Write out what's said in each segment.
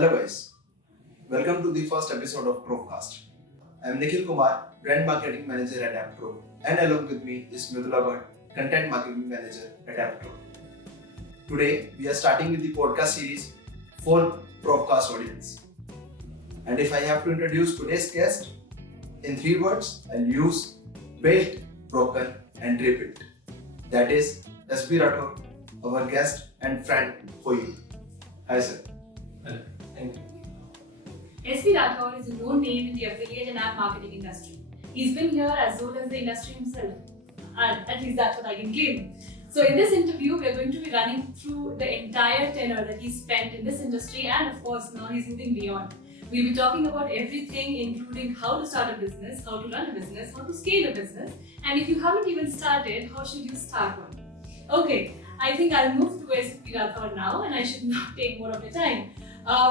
Hello guys, welcome to the first episode of Profcast. I am Nikhil Kumar, Brand Marketing Manager at AppPro, and along with me is Mridula Bhatt, Content Marketing Manager at AppPro. Today we are starting with the podcast series for Profcast audience. And if I have to introduce today's guest in 3 words, I'll use built, broken, and rebuilt. That is SP Rathore, our guest and friend for you. Hi sir. Hello. Thank you. SP Rathore is a known name in the affiliate and app marketing industry. He's been here as old as the industry himself. And at least that's what I can claim. So in this interview, we're going to be running through the entire tenure that he spent in this industry, and of course now he's moving beyond. We'll be talking about everything, including how to start a business, how to run a business, how to scale a business, and if you haven't even started, how should you start one? Okay, I think I'll move to SP Rathore now, and I should not take more of your time.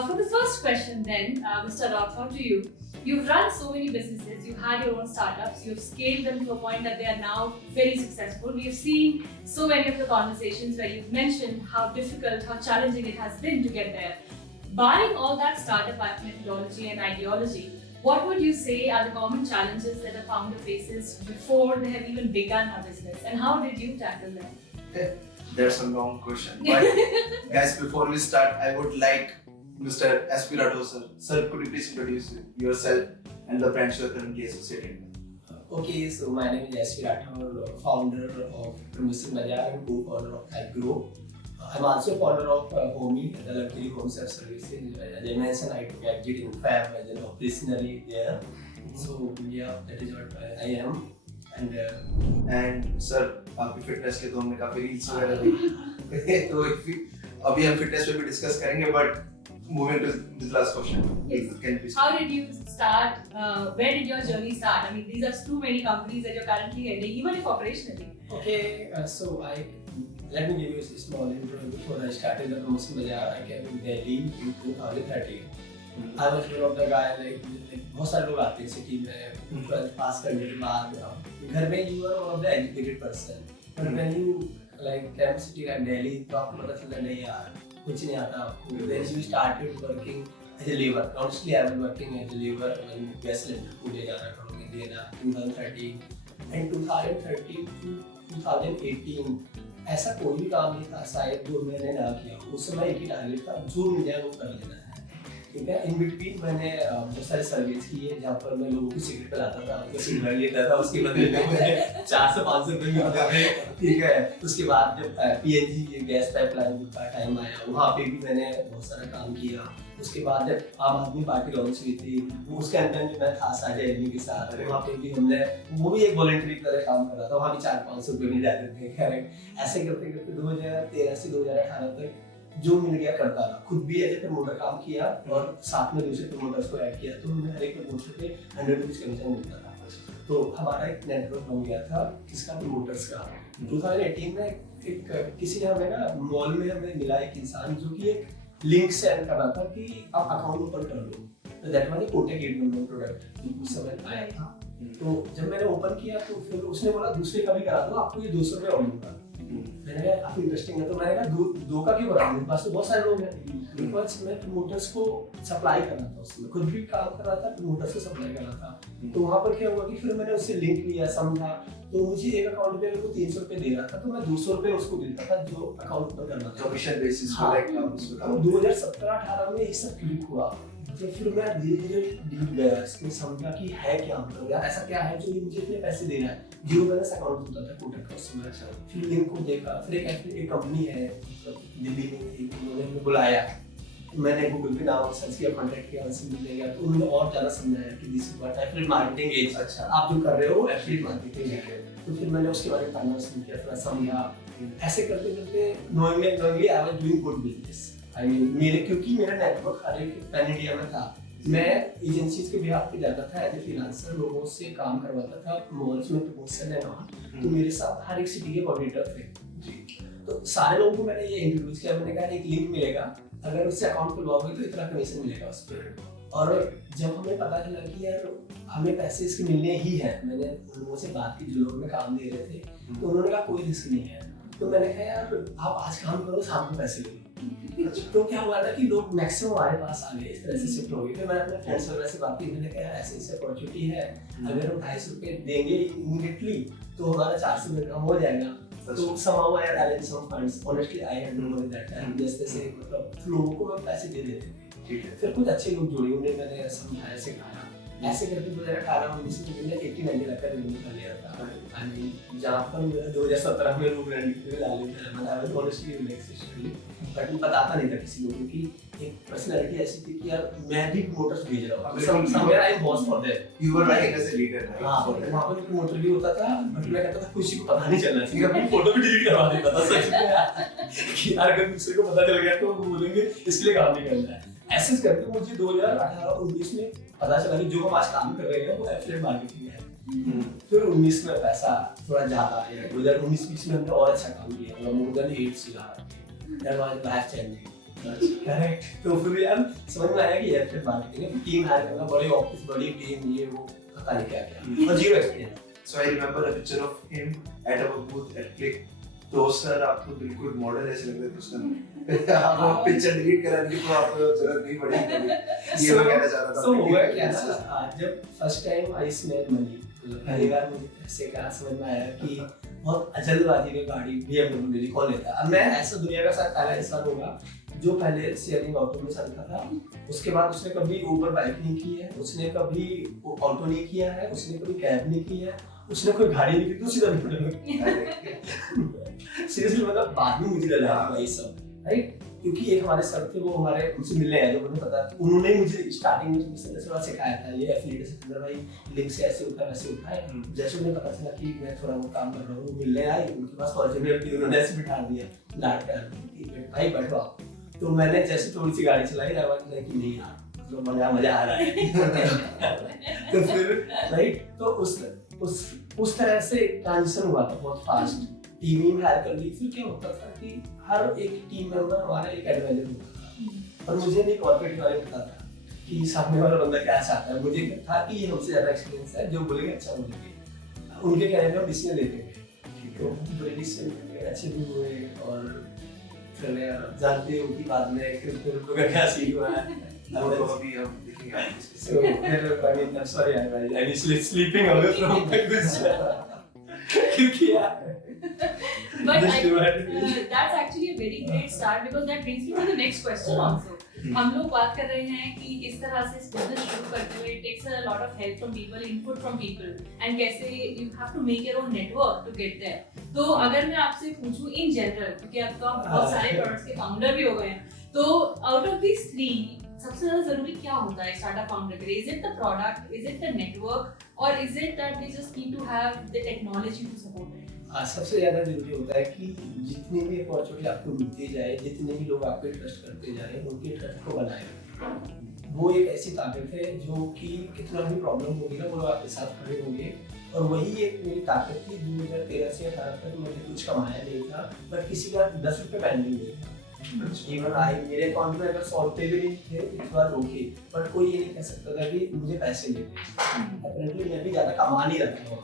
For the first question then, Mr. Rathore, to you. You've run so many businesses, you've had your own startups, you've scaled them to a point that they are now very successful. We've seen so many of the conversations where you've mentioned how difficult, how challenging it has been to get there. Barring all that startup methodology and ideology, what would you say are the common challenges that a founder faces before they have even begun a business, and how did you tackle them? Okay, that's a long question. But guys, before we start, I would like Mr. SP Rathore sir. Sir, could you please introduce yourself and the branch you are currently associated with? Okay, so my name is SP Rathore, founder of Promotion Bazaar and co-founder of AppGrow. I'm also founder of Homey, the luxury home services. As I mentioned, I took exit in Fab as an operationally there. So yeah, that is what I am. And sir, आपकी fitness के तो हमने काफी reels वगैरह देखी तो अभी हम फिटनेस पे भी डिस्कस करेंगे but moving to this last question. Yes. Can you please? How did you start? Where did your journey start? I mean, these are too many companies that you're currently heading, even if operationally. Okay, let me give you a small intro before I started the Promotion Bazaar. I came in Delhi in 2013. I was one of the guy like बहुत सारे लोग आते हैं city में 12th पास करने के बाद घर में you are one of the educated person. But when you like came city like Delhi तो आपको पता चला नहीं यार कुछ नहीं आता आपको. Then you started working as a labor. Honestly, I was working as a labor when gas cylinder पूरे जाना करोगे देना 2013 and 2013 to 2018 ऐसा कोई भी काम नहीं था शायद जो मैंने ना किया. उस समय एक ही टारगेट था जो मिल जाए वो कर लेना है. ठीक है. इन बिटवीन मैंने बहुत सारे सर्विस किए जहाँ पर मैं लोगों को सिगरेट पिलाता था, उनको सिगरेट लेता था, उसके बदले में मुझे 400-500 रुपये मिलते थे. ठीक है. उसके बाद जब PNG गैस पाइपलाइन का टाइम आया वहाँ पे भी मैंने बहुत सारा काम किया. उसके बाद जब आम आदमी पार्टी लॉन्च हुई थी उसके अंदर में मैं था साझा एलमी के साथ. वहाँ पे भी हमने वो भी एक वॉलंटरी तरह काम कर रहा था. वहाँ भी 400-500 रुपये मिल जाते थे. खैर ऐसे करते करते 2013 से 2018 तक जो मिल गया करता था. खुद भी एज ए प्रमोटर काम किया और साथ में दूसरे प्रमोटर्स को ऐड किया तो हमें हर एक प्रमोटर पे 100 रुपीज कमीशन मिलता था. तो हमारा एक नेटवर्क बन गया था किसका, प्रमोटर्स का. 2018 में एक किसी ने हमें ना मॉल में हमें मिला एक इंसान जो कि एक लिंक सेंड कर रहा था कि आप अकाउंट ओपन कर लो. तो that was a Kotak 811 product जो उस समय आया था. तो जब मैंने ओपन किया तो फिर उसने बोला दूसरे का भी करा दो, आपको ये 200 रुपये और दूंगा. मैंने कहा काफी इंटरेस्टिंग है. तो मैंने कहा दो का क्यों बना, मेरे पास तो बहुत सारे लोग हैं. बिकॉज मैं प्रमोटर्स को सप्लाई कर रहा था, उसमें खुद भी काम कर रहा था, प्रमोटर्स को सप्लाई कर रहा था. तो वहाँ पर क्या हुआ कि फिर मैंने उससे लिंक लिया, समझा. तो मुझे एक अकाउंट पे मेरे को 300 रुपये दे रहा था तो मैं 200 रुपये उसको देता था जो अकाउंट पर करना था कमीशन बेसिस पे. 2017-18 में ये सब क्लिक हुआ. तो फिर मैं धीरे धीरे डीप गया इसमें, समझा कि है क्या, मतलब यार ऐसा क्या है जो ये मुझे इतने पैसे दे रहा है. 0 बैलेंस अकाउंट होता था कोटक का उस समय. फिर लिंक को देखा. फिर एक कंपनी है दिल्ली में, उन्होंने बुलाया. मैंने गूगल पे नाम सर्च किया, कॉन्टैक्ट किया, उनसे मिल गया. तो उन्होंने और ज़्यादा समझाया कि this is what affiliate marketing is. अच्छा, आप जो कर रहे हो एफिलिएट मार्केटिंग है. तो फिर मैंने उसके बारे में पढ़ना शुरू किया, थोड़ा समझा. ऐसे करते करते normally I was doing good business. I mean मेरे क्योंकि मेरा नेटवर्क हर एक पैन इंडिया में था. मैं एजेंसीज के बिहाफ पे जाता था एज ए फ्रीलांसर, लोगों से काम करवाता था मॉल्स में प्रमोशन है ना. तो मेरे साथ हर एक सिटी के कोऑर्डिनेटर थे. तो सारे लोगों को मैंने ये इंट्रोड्यूस किया. मैंने कहा एक लिंक मिलेगा, अगर उससे अकाउंट खुलवाओगे तो इतना कमीशन मिलेगा उस पर. और जब हमें पता चला कि यार हमें पैसे इसके मिलने ही हैं, मैंने उन लोगों से बात की जो लोग हमें काम दे रहे थे. तो उन्होंने कहा कोई रिस्क नहीं है, तो मैंने कहा यार आप आज काम करो, शाम को पैसे ले लो। तो क्या हुआ ना कि लोग मैक्सिमम हमारे पास आ गए, इस तरह से शिफ्ट हो गए। फिर मैंने अपने फ्रेंड्स वगैरह से बात की, मैंने कहा ऐसे ऐसे अपॉर्चुनिटी है, अगर हम 250 रुपये देंगे इमीडिएटली तो हमारा 400 रुपये कम हो जाएगा। तो somehow I had arranged some funds. Honestly, I had no money that time. जैसे मतलब लोगों को मैं पैसे दे देते थे। ठीक है। फिर कुछ अच्छे लोग जोड़े, उन्हें मैंने समझाया, सिखाया। ऐसे करके 2018-19 में मैंने 80-90 लाख का रूम कर लिया था। I mean, जहाँ पर मेरा 2017 में रूम रेंट पे ला लिया था, मतलब I was honestly relaxed, but बताता नहीं था किसी को, क्योंकि एक पर्सनालिटी ऐसी थी कि यार मैं भी प्रमोटर्स भेज रहा हूँ, somewhere I am boss for them. You were like as a leader, right? हाँ, वहाँ पर प्रमोटर भी होता था, बट मैं कहता था किसी को पता नहीं चलना चाहिए, अपनी फोटो भी डिलीट करवा देता था सच में कि यार अगर किसी को पता चल गया तो वो बोलेंगे इसके लिए काम नहीं करना है। ऐसे करके मुझे 2018-19 में पता चला कि जो हम आज काम कर रहे हैं वो एफिलिएट मार्केटिंग है। फिर 19 में पैसा थोड़ा ज्यादा आया, 2019-20 में हमने और अच्छा काम किया, मतलब more than 8 CR, that was life changing. Correct. तो फिर यार समझ में आया कि एफिलिएट मार्केटिंग है, टीम हायर करना, बड़े ऑफिस, बड़ी टीम, ये वो पता नहीं क्या क्या, और zero experience. So I remember a picture of him at our booth at Click. तो सर आपको बिल्कुल मॉडल ऐसे लग रहे थे उस टाइम। आप पिक्चर डिलीट कराने की तो आपको जरूरत नहीं पड़ी कभी। ये मैं कहना चाह रहा था। तो हुआ क्या ना, जब first time I smell money, पहली बार मुझे ऐसे क्या समझ में आया कि बहुत जल्दबाजी में गाड़ी BMW मेरी कॉल लेता है। अब मैं ऐसा दुनिया का साथ पहला इंसान होगा जो पहले शेयरिंग ऑटो में चलता था, उसके बाद उसने कभी ऊबर बाइक नहीं की है, उसने कभी ऑटो नहीं किया है, उसने कभी कैब नहीं की है, उसने कोई गाड़ी नहीं की, तो सीधा सीरियसली मतलब बाद में मुझे लगा भाई सब, राइट? क्योंकि एक हमारे सर थे, वो हमारे उनसे मिलने आए, जो मुझे पता, उन्होंने मुझे स्टार्टिंग में थोड़ा सिखाया था ये एफिलिएट सिकंदर भाई लिंक से ऐसे होता है वैसे होता है। जैसे उन्हें पता चला कि मैं थोड़ा वो काम कर रहा हूँ, मिलने आए, उनके पास फॉर्च्यूनर थी, उन्होंने ऐसे बिठा दिया लाट कर भाई बैठो आप। तो मैंने जैसे थोड़ी सी गाड़ी चलाई, आवाज आई कि नहीं यार तो मजा आ रहा है। तो फिर राइट, तो उस तरह से ट्रांजिशन हुआ था बहुत फास्ट। टीम में हायर कर ली। फिर क्या होता था कि हर एक टीम मेंबर हमारा एक एडवाइजर होता था, और मुझे नहीं कॉर्पोरेट के बारे में पता था कि सामने वाला बंदा क्या चाहता है। मुझे था कि ये हमसे ज्यादा एक्सपीरियंस है, जो बोलेंगे अच्छा बोलेंगे, उनके कहने पे हम डिसीजन लेते थे। तो बड़े डिसीजन अच्छे भी हुए, और फिर जानते हो कि बाद में क्रिप्टो का क्या सीन हुआ है, तो अभी हम देखेंगे। So I'm sorry, I'm sleeping away from this. क्योंकि यार But that's actually a very great start, because that brings me to the next question also. हम लोग बात कर रहे हैं कि इस तरह से इस बिजनेस शुरू करते हुए it takes a lot of help from people, input from people, and कैसे you have to make your own network to get there. तो अगर मैं आपसे पूछूं in general, क्योंकि अब तो आप बहुत सारे प्रोडक्ट्स के फाउंडर भी हो गए हैं, तो out of these three सबसे ज्यादा जरूरी क्या होता है स्टार्टअप फाउंडर के लिए? Is it the product, is it the network, और is it that they just need to have the technology to support it? सबसे ज्यादा जरूरी होता है कि जितनी भी अपॉर्चुनिटी आपको मिलती जाए, जितने भी लोग आपको ट्रस्ट करते जाए, उनके ट्रस्ट को बनाए रखें। वो एक ऐसी ताकत है जो कि कितना भी प्रॉब्लम होगी ना, वो लोग आपके साथ खड़े होंगे। और वही एक मेरी ताकत थी। 2013 से 18 तक मैंने कुछ कमाया नहीं था, बट किसी का 10 रुपये पेंडिंग नहीं था। इवन मेरे अकाउंट में अगर 100 रुपये भी नहीं थे इस बार ओके, बट कोई ये नहीं कह सकता था कि मुझे पैसे लेते। अपरेंटली मैं भी ज्यादा कमा नहीं रहा था,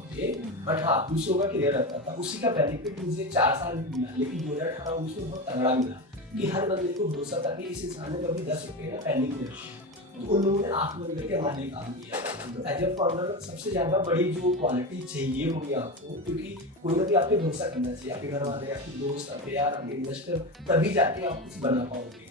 बट हाँ दूसरों का क्लियर रहता था। उसी का बेनिफिट मुझे 4 साल में मिला, लेकिन 2018-19 में बहुत तगड़ा मिला कि हर बंदे को भरोसा था कि इस इंसान ने कभी 10 रुपये का पेंडिंग नहीं रखा। तो उन लोगों ने आंख बंद करके हमारे लिए काम किया। तो एज ए फाउंडर सबसे ज्यादा बड़ी जो क्वालिटी चाहिए होगी आपको, क्योंकि कोई ना भी आप पे भरोसा करना चाहिए, आपके घर वाले, आपके दोस्त, आपके यार, आपके इन्वेस्टर, तभी जाके आप कुछ बना पाओगे।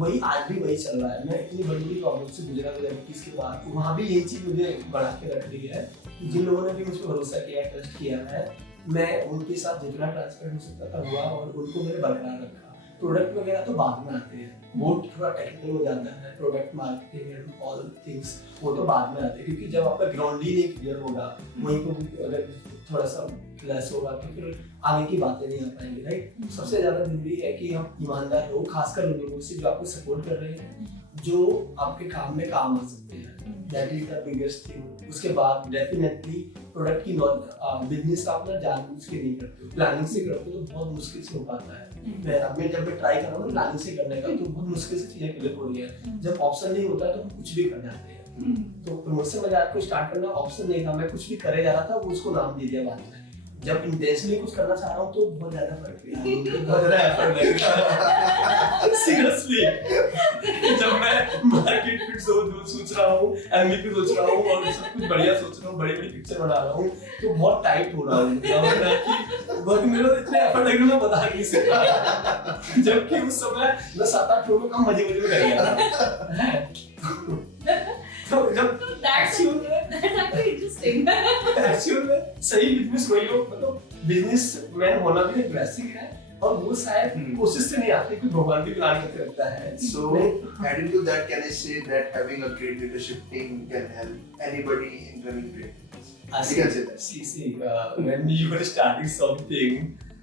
वही आज भी वही चल रहा है। मैं इतनी बड़ी बड़ी प्रॉब्लम से गुजरा 2021 के बाद, वहाँ भी यही चीज मुझे बढ़ा के रख दी है कि जिन लोगों ने भी मुझ पर भरोसा किया, ट्रस्ट किया है, मैं उनके साथ जितना ट्रांसपेरेंट हो सकता था हुआ, और उनको मैंने बरकरार रखा। प्रोडक्ट वगैरह तो बाद में आते हैं, वो थोड़ा टेक्निकल हो जाता है, product marketing and all things वो तो बाद में आते हैं, क्योंकि जब आपका ग्राउंड ही नहीं क्लियर होगा, वहीं को अगर थोड़ा सा क्लैश होगा तो फिर आगे की बातें नहीं आ पाएंगी, राइट? सबसे ज्यादा जरूरी है कि हम ईमानदार हो, खासकर उन लोगों से जो आपको सपोर्ट कर रहे हैं, जो आपके काम में काम आ सकते हैं। That is the biggest thing. उसके बाद डेफिनेटली प्रोडक्ट की बिजनेस का अपना जानबूझ के नहीं करते हो, प्लानिंग से करते हो तो बहुत मुश्किल से हो पाता है। मैं जब मैं ट्राई कर रहा हूँ प्लानिंग से करने का, तो बहुत मुश्किल से चीजें क्लियर हो रही है। जब ऑप्शन नहीं होता है तो हम कुछ भी कर जाते हैं। तो प्रमोशन बाजार को स्टार्ट करना ऑप्शन नहीं था, मैं कुछ भी करे जा रहा था, वो उसको नाम दे दिया बाद में। जब इंटेंशनली कुछ करना चाह रहा हूँ तो बहुत ज्यादा फर्क है, बहुत ज्यादा एफर्ट लगेगा सीरियसली। जब मैं मार्केट फिट सोच रहा हूँ, एमवीपी सोच रहा हूँ और सब कुछ बढ़िया सोच रहा हूँ, बड़ी बड़ी पिक्चर बना रहा हूँ, तो बहुत टाइट हो रहा हूँ, मतलब मेरे को इतने एफर्ट लगे मैं बता नहीं सकता। जबकि उस समय मैं 7-8 लोगों का मजे मजे में कर गया था। तो जब एक्चुअल में सही बिजनेस वही लोग, मतलब बिजनेसमैन होना भी एक ब्लेसिंग है और वो शायद कोशिश से नहीं आती, कोई भगवान भी प्लान करके रखता है। So adding to that, can I say that having a great leadership team can help anybody in running great business? You can say that. See, when you are starting something,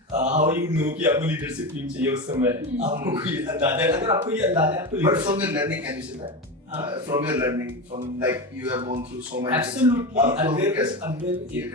how you know कि आपको leadership team चाहिए उस समय, आपको कोई अंदाजा है, अगर आपको ये अंदाजा है आपको। But from your learning, can you say that? From your learning, from like you have gone through so many. Absolutely.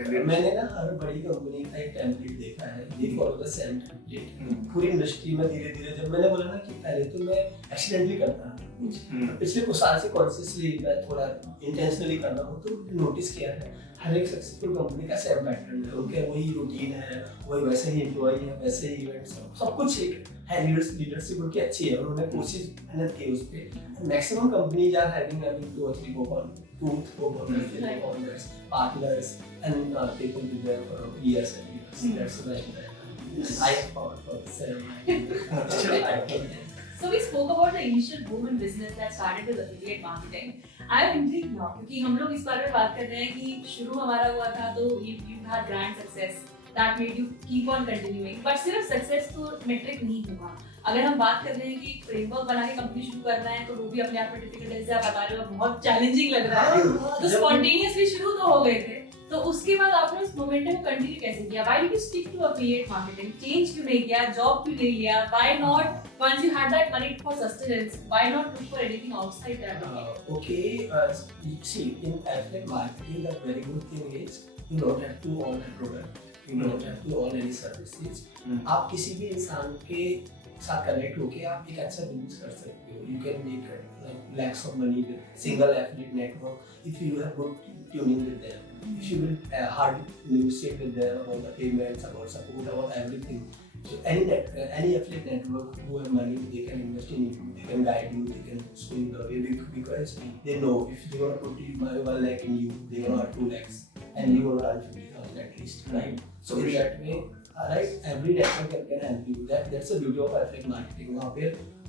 अगर मैंने ना हर बड़ी कंपनी का एक टेम्पलेट देखा है, they follow the same template. पूरी इंडस्ट्री में धीरे धीरे, जब मैंने बोला ना कि पहले तो मैं एक्सीडेंटली करता था कुछ, पिछले कुछ साल से कॉन्शियसली मैं थोड़ा इंटेंशनली कर रहा हूँ, तो नोटिस किया है हर एक सक्सेसफुल कंपनी का सेम पैटर्न है, उनके वही रूटीन है, वही वैसे ही एम्प्लॉई है, वैसे ही इवेंट्स, सब कुछ एक है। लीडरशिप उनकी अच्छी है, उन्होंने कोशिश मेहनत की उस पे। Maximum companies are having 2 or 3 co-founders, partners and people with them for years and years. That's the best. I fought for the same. So we spoke about the initial boom in business that started with affiliate marketing. I am intrigued now क्योंकि हम लोग इस बारे में बात कर रहे हैं कि शुरू हमारा हुआ था तो you had grand success that made you keep on continuing. But सिर्फ success तो metric नहीं होगा। अगर हम बात कर रहे हैं कि framework बना के कंपनी शुरू करना है तो वो भी अपने आप में difficult है, जैसे आप बता रहे हो बहुत challenging लग रहा है। तो spontaneously शुरू तो हो गए थे, तो उसके बाद आपने उस मोमेंटम को कंटिन्यू कैसे किया? Why did you stick to affiliate marketing? Change क्यों नहीं किया? जॉब क्यों नहीं लिया? Why not once you had that money for sustenance? Why not look for anything outside that? See, in affiliate marketing, the very good thing is you don't have to own a product, you don't have to own any services. आप किसी भी इंसान के साथ connect होके आप एक अच्छा बिजनेस कर सकते हो. You can make lakhs of money with single affiliate network if you have good tuning with them. If you will hard negotiate with them about the payments, about support, about everything. So any affiliate network who have money, they can invest in you, they can guide you, they can show you the way, because they know if they want to put 1 lakh in you, they gonna earn 2 lakhs, and you gonna earn 50,000 at least, right? So in that way, right, every network can help you. That's the beauty of affiliate marketing. वहाँ पे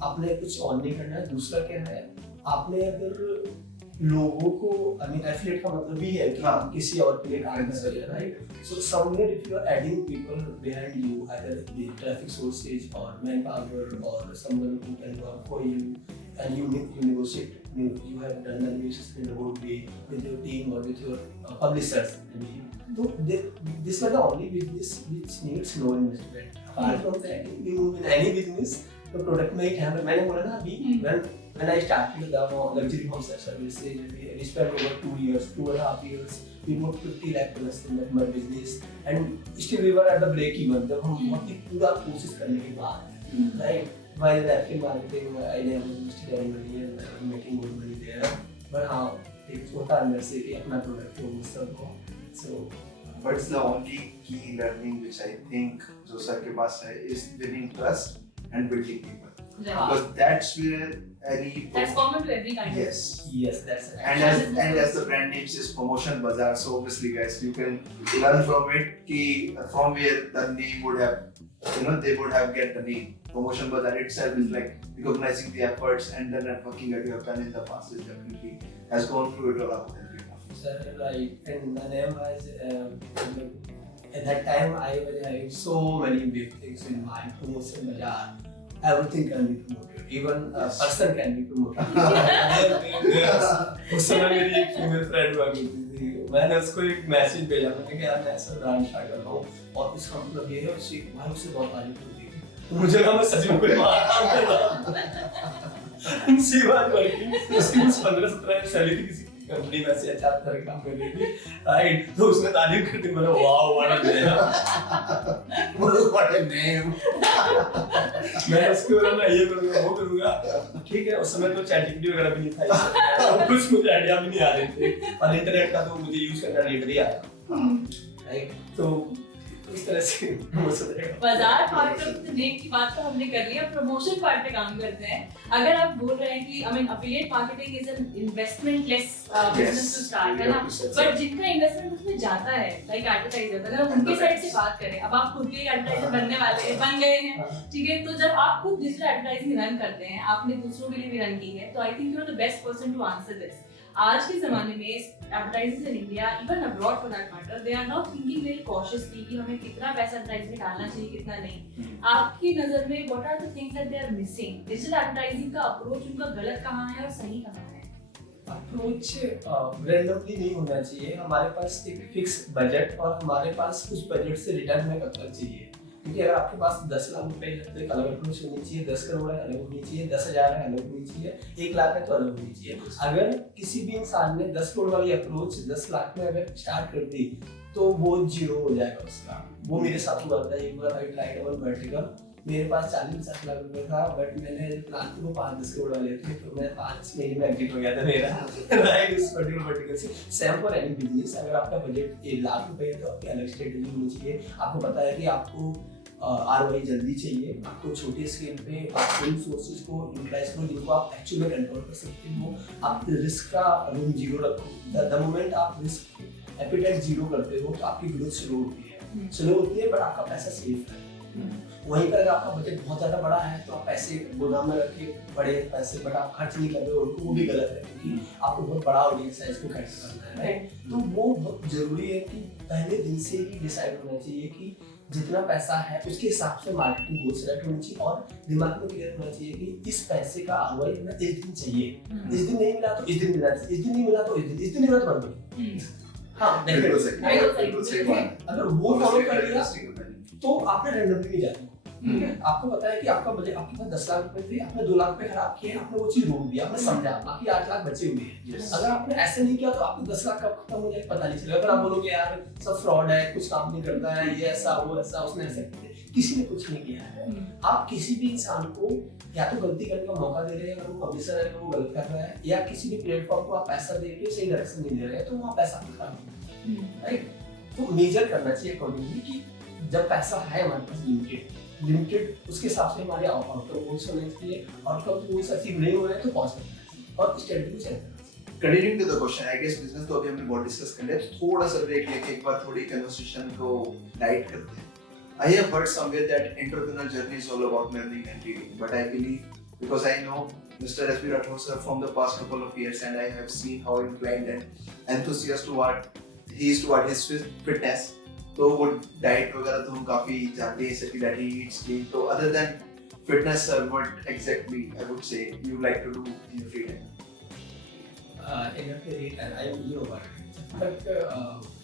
आपने कुछ on नहीं करना है. दूसरा क्या है, आपने अगर लोगों को, I mean affiliate का मतलब भी है कि किसी और के लिए काम कर रहे हैं, right? So somewhere if you are adding people behind you, either the traffic sources or manpower or someone who can work for you, and you negotiate, you have done the negotiation in a good way with your team or with your publishers. So this was the only business which needs no investment. Apart from that, you move in any business, the product में ही है. मैंने बोला ना अभी when I started the luxury home services, we spent over 2.5 years. We put 50 lakh plus in that my business, and still we were at the break even. जब हम बहुत ही पूरा कोशिश करने के बाद, right? While in affiliate marketing, I never invested any money and I'm making good money there. But हाँ, एक छोटा अंदर से अपना product को सब हो. So, what's the only key learning which I think जो सर के पास है is winning trust and building people. Because that's where that's common to every kind. Yes, that's it. And as the brand name says, Promotion Bazaar, so obviously guys, you can learn from it ki from where the name would have, they would have get the name. Promotion Bazaar itself is like recognizing the efforts and the networking that you have done in the past is definitely has gone through it all up. Sir, right, and the name was at that time I was having so many big things in mind. Promotion Bazaar, everything can be promoted. Even a person can be promoted. उस समय मेरी एक female friend हुआ करती थी. मैंने उसको एक मैसेज भेजा, मैंने कहा यार मैं ऐसा ब्रांड स्टार्ट कर रहा हूँ और इसका मतलब ये है, उससे भाई उससे बहुत तारीफ होती है. तो मुझे लगा मैं सच में कोई मार सी बात वर्किंग उसकी कुछ 15-17 सैलरी किसी कंपनी में से अच्छा तरह काम कर रही थी, राइट? तो उसने तारीफ करती, मैंने वाओ व्हाट अ नेम. मैं उसके बोला मैं ये करूँगा वो करूँगा. ठीक है, उस समय तो चैटजीपीटी वगैरह भी नहीं था, कुछ मुझे आइडिया भी नहीं आ रहे थे और इंटरनेट का तो मुझे यूज करना लेटर ही आया, राइट? तो उस तरह से प्रमोशन रहेगा। बाजार पार्ट ऑफ द नेम की बात तो हमने कर ली, अब प्रमोशन पार्ट पे काम करते हैं। अगर आप बोल रहे हैं कि I mean affiliate marketing is an investment less business to start, है ना, बट जिनका इन्वेस्टमेंट उसमें जाता है लाइक एडवर्टाइजर, अगर हम उनके साइड से बात करें, अब आप खुद भी एक एडवर्टाइजर बनने वाले हैं, बन गए हैं, ठीक है, तो जब आप खुद डिजिटल एडवर्टाइजिंग रन करते हैं, आपने दूसरों के लिए भी रन की है, तो I think you are the best person to answer this. आज के जमाने में advertisers in India, even abroad for that matter, they are not thinking very cautiously कि हमें कितना पैसा एडवर्टाइज में डालना चाहिए, कितना नहीं। आपकी नजर में what are the things that they are missing? Digital advertising का अप्रोच उनका गलत कहाँ है और सही कहाँ है? अप्रोच रैंडमली नहीं होना चाहिए। हमारे पास एक फिक्स बजट और हमारे पास उस बजट से रिटर्न में कब तक चाहिए, क्योंकि अगर आपके पास 10 लाख रुपए है तो एक अलग अप्रोच होनी चाहिए, 10 करोड़ है अलग होनी चाहिए, 10,000 है अलग होनी चाहिए, 1 लाख है तो अलग होनी चाहिए। अगर किसी भी इंसान ने 10 करोड़ वाली अप्रोच 10 लाख में अगर स्टार्ट कर दी तो वो जीरो हो जाएगा उसका। वो मेरे साथ हुआ था एक बार। आई ट्राइड वन वर्टिकल, मेरे पास 40-50 लाख रुपए था, बट मैंने प्लान तो 5-10 करोड़ वाले थे, तो मैं 5 महीने में एग्जिट हो गया था मेरा राइट उस पर्टिकुलर वर्टिकल से। सेम फॉर एनी बिजनेस, अगर आपका बजट 1 लाख रुपए है तो आपकी अलग स्ट्रेटेजी होनी चाहिए। आपको पता है कि आपको आरओआई जल्दी चाहिए, आपको छोटे स्केल पे आप उन सोर्सेज को यूटिलाइज करो जिनको आप एक्चुअली में कंट्रोल कर सकते हो। आप रिस्क का रूम जीरो रखो। द मोमेंट आप रिस्क एपिटाइट जीरो करते हो तो आपकी ग्रोथ स्लो होती है, बट आपका पैसा सेफ है। वहीं पर अगर आपका बजट बहुत ज्यादा बड़ा है तो आप पैसे गोदाम में रखे बड़े पैसे, बट आप खर्च नहीं कर रहे हो, वो भी गलत है, क्योंकि आपको बहुत बड़ा ऑडियंस है, इसको कैटर करना है, राइट? तो वो बहुत जरूरी है कि पहले दिन से ही डिसाइड होना चाहिए कि जितना पैसा है उसके हिसाब से मार्केटिंग गोल सेलेक्ट होनी चाहिए और दिमाग में क्लियर होना चाहिए कि इस पैसे का आरओआई हमें इस दिन चाहिए, इस दिन नहीं मिला तो इस दिन मिलना चाहिए, इस दिन नहीं मिला तो इस दिन नहीं मिला तो बंद करो। हाँ, बिल्कुल सही बात। अगर वो फॉलो कर लिया तो आपने रैंडमली नहीं जाना। आपको पता है कि आपका बजट, आपके पास 10 लाख रुपए थे, आपने 2 लाख रुपए खराब किए, आपने वो चीज रोक दिया, आपने समझा, बाकी 8 लाख बचे हुए हैं। अगर आपने ऐसे नहीं किया तो आपको 10 लाख कब खत्म हो जाए पता नहीं चलेगा। अगर आप बोलोगे यार सब फ्रॉड है, कुछ काम नहीं करता है, ये ऐसा वो ऐसा, उसने ऐसा किया, किसी ने कुछ नहीं किया है। आप किसी भी इंसान को या तो गलती करने का मौका दे रहे हैं, अगर वो पब्लिशर है तो वो गलत कर रहा है, या किसी भी प्लेटफॉर्म को आप पैसा दे के सही डायरेक्शन नहीं दे रहे हैं, तो वहाँ पैसा खराब होगा, राइट? तो मेजर करना चाहिए अकॉर्डिंगली कि जब पैसा है हमारे पास लिमिटेड उसके हिसाब से हमारे आउटकम गोल्स होने चाहिए, आउटकम गोल्स अचीव नहीं हो रहे तो पॉज करना चाहिए और स्ट्रेटजी को चेंज करना चाहिए। Continuing to the question, I guess business तो अभी हमने बहुत डिस्कस कर लिया, थोड़ा सा ब्रेक लेके एक बार थोड़ी कन्वर्सेशन को लाइट करते हैं। I have heard somewhere that entrepreneurial journey is all about learning and reading, but I believe, because I know Mr. S.B. Rathore sir from the past couple of years, and I have seen how inclined and enthusiastic toward he is toward his fitness. तो वो diet वगैरह तो हम काफी जानते हैं, जैसे कि that he eats clean. तो other than fitness, sir, what exactly I would say you like to do in your free time? In your free time, I am yoga. But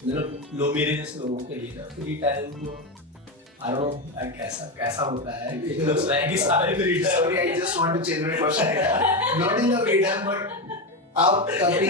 मतलब लो मेरे जैसे लोगों के लिए ना free time I don't know कैसा होता है। It looks like कि सारे free time. Sorry, I just want to change my question. Not in the free time, but आप कभी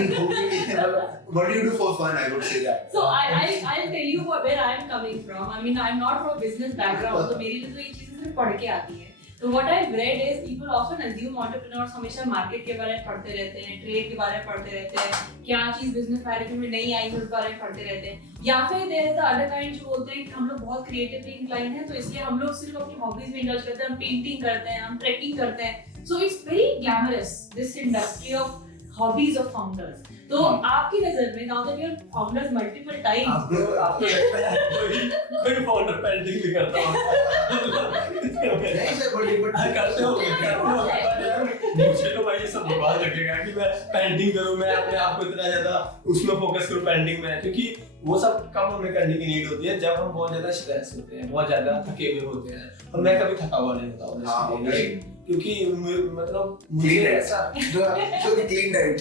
what do you do for fun? I would say that. So I'll tell you where I'm coming from. I mean, I'm not from a business background, तो मेरे लिए तो ये चीजें सिर्फ पढ़ के आती है। तो what I've read is people often assume entrepreneurs हमेशा मार्केट के बारे में पढ़ते रहते हैं, ट्रेड के बारे में पढ़ते रहते हैं, क्या चीज बिजनेस मैनेजमेंट में नहीं आई है उस बारे में पढ़ते रहते हैं, या फिर there is the other kind जो बोलते हैं कि हम लोग बहुत क्रिएटिवली इंक्लाइंड हैं तो इसलिए हम लोग सिर्फ अपनी हॉबीज में इंडल्ज करते हैं, हम पेंटिंग करते हैं, हम ट्रैकिंग करते हैं। So it's very glamorous this industry of hobbies of founders. तो आपकी नजर में now that you are founders multiple times, आपको लगता है कोई फाउंडर पेंटिंग भी करता नहीं सर, but करते हो मुझे तो भाई ये सब बर्बाद लगेगा कि मैं पेंटिंग करूं, मैं अपने आप को इतना ज्यादा उसमें फोकस करूं पेंटिंग में, क्योंकि वो सब कम हमें करने की नीड होती है जब हम बहुत ज्यादा स्ट्रेस होते हैं, बहुत ज्यादा थके हुए होते हैं। और मैं कभी थका हुआ नहीं होता हूं, क्योंकि मतलब मुझे ऐसा जो clean diet.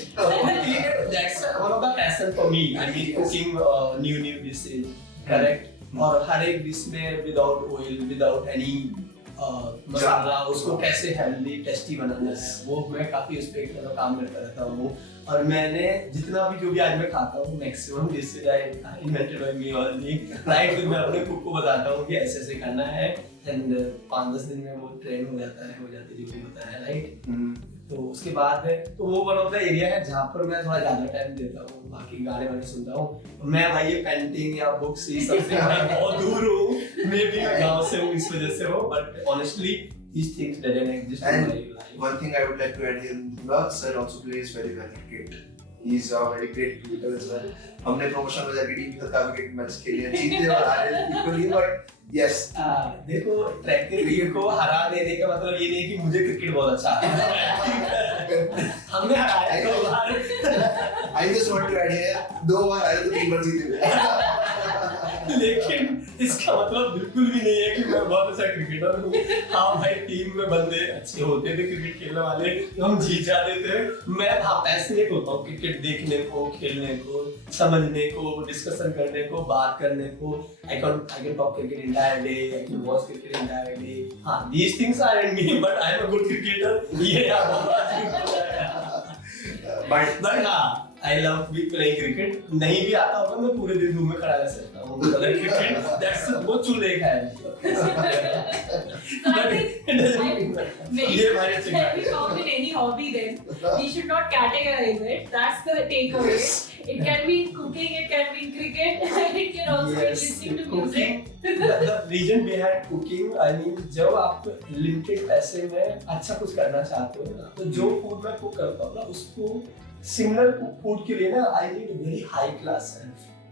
that's one of the passion for me. I mean cooking new dishes, correct? और हर एक डिश में विदाउट ऑयल, विदाउट एनी मसाला, उसको कैसे हेल्दी टेस्टी बनाना है, वो मैं काफी उस पे काम करता रहता हूँ। और मैंने जितना भी जो भी आज मैं खाता हूँ maximum dishes I invented by me only, right? मैं अपने कुक को बताता हूँ कि ऐसे ऐसे करना है, एंड 5-10 दिन में वो ट्रेन हो जाता है, जो भी होता है, राइट? तो उसके बाद तो वो वन ऑफ द एरिया है जहाँ पर मैं थोड़ा ज्यादा टाइम देता हूँ, बाकी गाने वाने सुनता हूँ। मैं भाई ये पेंटिंग या बुक्स ये सबसे मैं बहुत दूर हूँ, मे बी मैं गाँव से हूँ इस वजह से हो, but honestly these things doesn't exist in my life. One thing I would like to add here, Nuga sir also plays very well cricket. He is a very great cricketer as well. हमने promotion में जाके team का cricket match खेले हैं, जीते और हारे equally, but yes देखो ट्रैकर टीम को हरा देने का मतलब ये नहीं कि मुझे क्रिकेट बहुत अच्छा है। हमने हराया दो बार। I just want to add here, 2 बार हारे तो 3 बार जीते। लेकिन इसका मतलब बिल्कुल भी नहीं है कि मैं बहुत अच्छा क्रिकेटर हूँ। हाँ भाई टीम में बंदे अच्छे होते थे क्रिकेट खेलने वाले, तो हम जीत जाते थे। मैं पैशनेट होता हूँ क्रिकेट देखने को, खेलने को, समझने को, डिस्कशन करने को, बात करने को। I can talk cricket entire day, I can watch cricket entire day. हाँ, these things are in me, but I am a good cricketer. ये याद होगा। But हाँ, I love playing cricket. नहीं भी आता होगा मैं पूरे दिन धूप में खड़ा रह सकता हूँ। मतलब क्रिकेट that's वो चूल्हे का है। Very found in any hobby then. We should not categorize it. That's the takeaway. It can be in cooking, it can be in cricket, it can also be listening to music. The reason behind cooking, I mean, जब आप limited पैसे में अच्छा कुछ करना चाहते हो ना, तो जो फूड मैं कुक करता हूँ ना, उसको सिंगल फूड के लिए ना I need very high class है।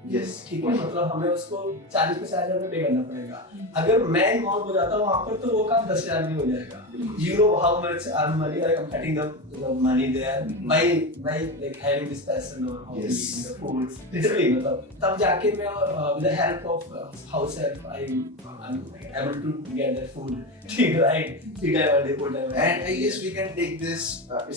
यस ठीक है, मतलब हमें उसको 40-50 हजार पे करना पड़ेगा। अगर मैं इन्वॉल्व हो जाता हूँ वहाँ पर, तो वो काम 10,000 में हो जाएगा। You know how much I'm money, like I'm cutting the money there by like having this person or hobby in the food. Literally, मतलब तब जाके मैं with the help of house help I'm able to get that food. ठीक, right? 3 times a day, 4 times a day. And I guess we can take this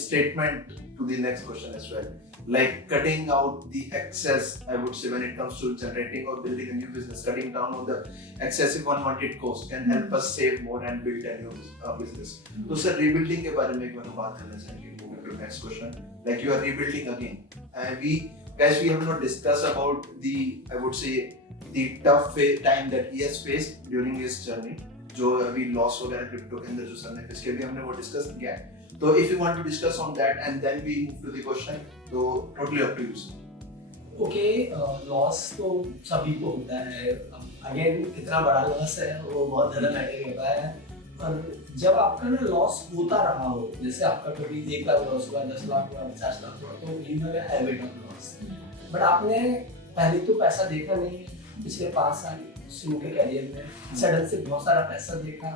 statement to the next question as well. Like cutting out the excess, I would say, when it comes to generating or building a new business, cutting down on the excessive unwanted cost can help us save more and build a new business. So sir, rebuilding के बारे में एक बार बात करना चाहेंगे। Moving to next question, like you are rebuilding again, and we have not discussed about the, I would say, the tough time that he has faced during his journey, जो अभी loss वगैरह क्रिप्टो के अंदर जो sir ने face किया, भी हमने वो discuss किया है। So if you want to discuss on that and then we move to the question, so totally up to you sir. Okay, loss तो सभी को होता है। अगेन कितना बड़ा लॉस है वो बहुत ज़्यादा मैटर करता है। और जब आपका ना लॉस होता रहा हो, जैसे आपका कभी 1 लाख लॉस हुआ, 10 लाख हुआ, 50 लाख हुआ, तो you have a habit of loss. But आपने पहले तो पैसा देखा नहीं, पिछले 5 साल शुरू के करियर में सडन से बहुत सारा पैसा देखा।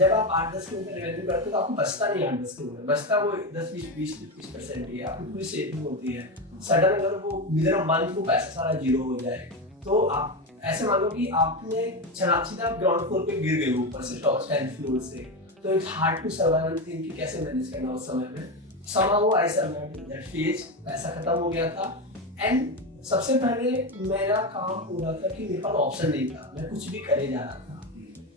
जब आप 8-10 के ऊपर रेवेन्यू करते हो तो आपको बचता नहीं 8-10 के ऊपर, बचता वो 10-20-25% ही है, आपकी पूरी सेविंग होती है। सडन अगर वो विदिन अ मंथ वो पैसा सारा जीरो हो जाए, तो आप ऐसे मान लो कि आपने सीधा ग्राउंड फ्लोर पे गिर गए ऊपर से, टॉप 10th फ्लोर से, तो it's hard to survive and think कि कैसे मैनेज करना उस समय में। somehow I survived that phase, पैसा खत्म हो गया था। एंड सबसे पहले मेरा काम हो रहा था कि मेरे पास ऑप्शन नहीं था, मैं कुछ भी करे जा रहा था।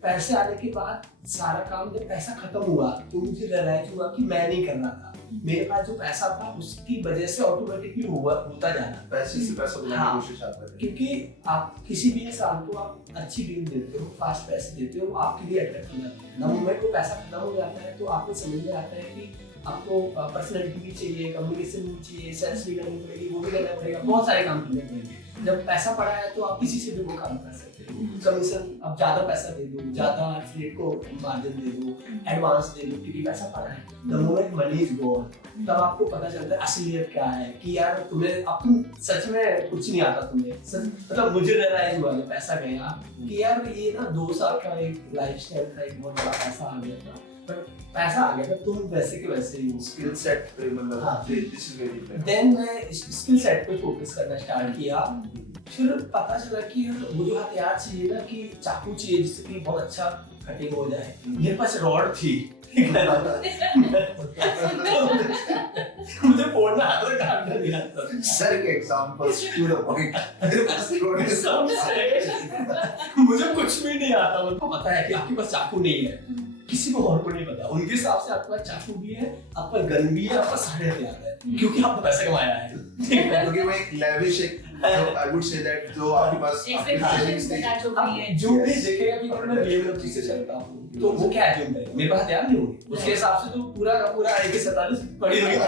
पैसे आने के बाद सारा काम, जब पैसा खत्म हुआ तो मुझे रियलाइज हुआ कि मैं नहीं कर रहा था। मेरे पास जो पैसा था उसकी वजह से ऑटोमेटिकली होता जा रहा, पैसे से पैसा बनाने की कोशिश आप कर रहे हैं। क्योंकि आप किसी भी इंसान को आप अच्छी डील देते हो, फास्ट पैसे देते हो, वो आपके लिए अट्रैक्ट हो जाते हैं। द मोमेंट को पैसा खत्म हो जाता है तो आपको समझ में आता है कि आपको पर्सनैलिटी भी चाहिए, कम्युनिकेशन भी चाहिए, सेल्स भी करनी पड़ेगी, वो भी करना पड़ेगा, बहुत सारे काम करने पड़ेंगे। जब पैसा पड़ा है तो आप किसी से भी वो काम कर सकते हो। कमीशन, अब ज्यादा पैसा दे दो, ज्यादा एफिलिएट को मार्जिन दे दो, एडवांस दे दो, क्योंकि पैसा पड़ा है। The moment money is gone, तब आपको पता चलता है असलियत क्या है, कि यार तुम सच में कुछ नहीं आता तुम्हें। मतलब मुझे रियलाइज हुआ जब पैसा गया कि यार ये ना 2 साल का एक लाइफस्टाइल था, एक बहुत बड़ा पैसा आ गया था, बट पैसा आ गया था, तुम वैसे के वैसे ही हो। स्किल सेट पे मतलब this is very important. Then मैं स्किल सेट पे फोकस करना स्टार्ट किया। फिर पता चला कि वो जो हथियार चाहिए ना, कि चाकू चाहिए जिससे कि बहुत अच्छा कटिंग हो जाए, मेरे पास रॉड थी। मुझे फोड़ना आता था, काटना नहीं आता। सर के एग्जांपल्स टू द पॉइंट। मेरे पास रॉड है, मुझे कुछ भी नहीं आता। मुझे पता है कि आपके पास चाकू नहीं है, किसी को और को नहीं पता। उनके हिसाब से आपके पास चाकू भी है, आपका गन भी है, आपका सारे हथियार है, क्योंकि आपने पैसा कमाया है। क्योंकि वो एक lavish एक I would say that जो आपके पास आपकी savings थी, जो भी देखेगा कि मैं गेम अच्छे से चलता हूँ तो वो क्या है, जो मेरे पास हथियार नहीं होंगे, उसके हिसाब से तो पूरा का पूरा AK-47 पड़ी हुई है।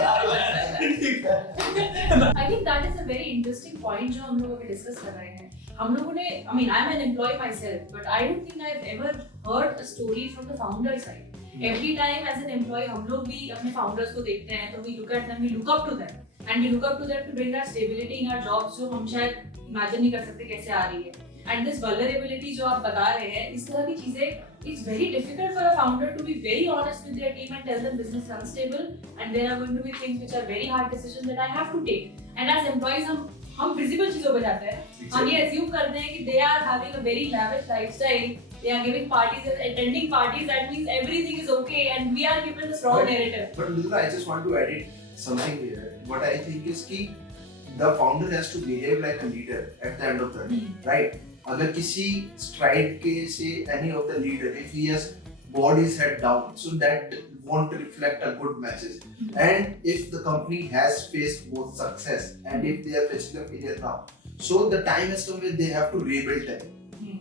I think that is a very interesting point जो हम लोग अभी डिस्कस कर रहे हैं। हम लोगों ने, I mean, I'm an employee myself, but I don't think I've ever heard a story from the founder side. Every time as an employee, हम लोग भी अपने founders को देखते हैं, तो we look at them, we look up to them, and we look up to them to bring that stability in our jobs जो हम शायद imagine नहीं कर सकते कैसे आ रही है। And this vulnerability जो आप बता रहे हैं, इस तरह की चीजें, it's very difficult for a founder to be very honest with their team and tell them business is unstable, and there are going to be things which are very hard decisions that I have to take. And as employees, हम visible चीजों पे जाते हैं, हम ये assume करते हैं कि they are having a very lavish lifestyle, they are giving parties, attending parties, that means everything is okay, and we are given the strong narrative. But Mridula, I just want to edit something here. What I think is कि the founder has to behave like a leader at the end of the day, right? अगर किसी stride के से any of the leader, if he has bowed his head down, so that won't reflect a good message. And if the company has faced both success and if they are facing a failure now, so the time has come where they have to rebuild it.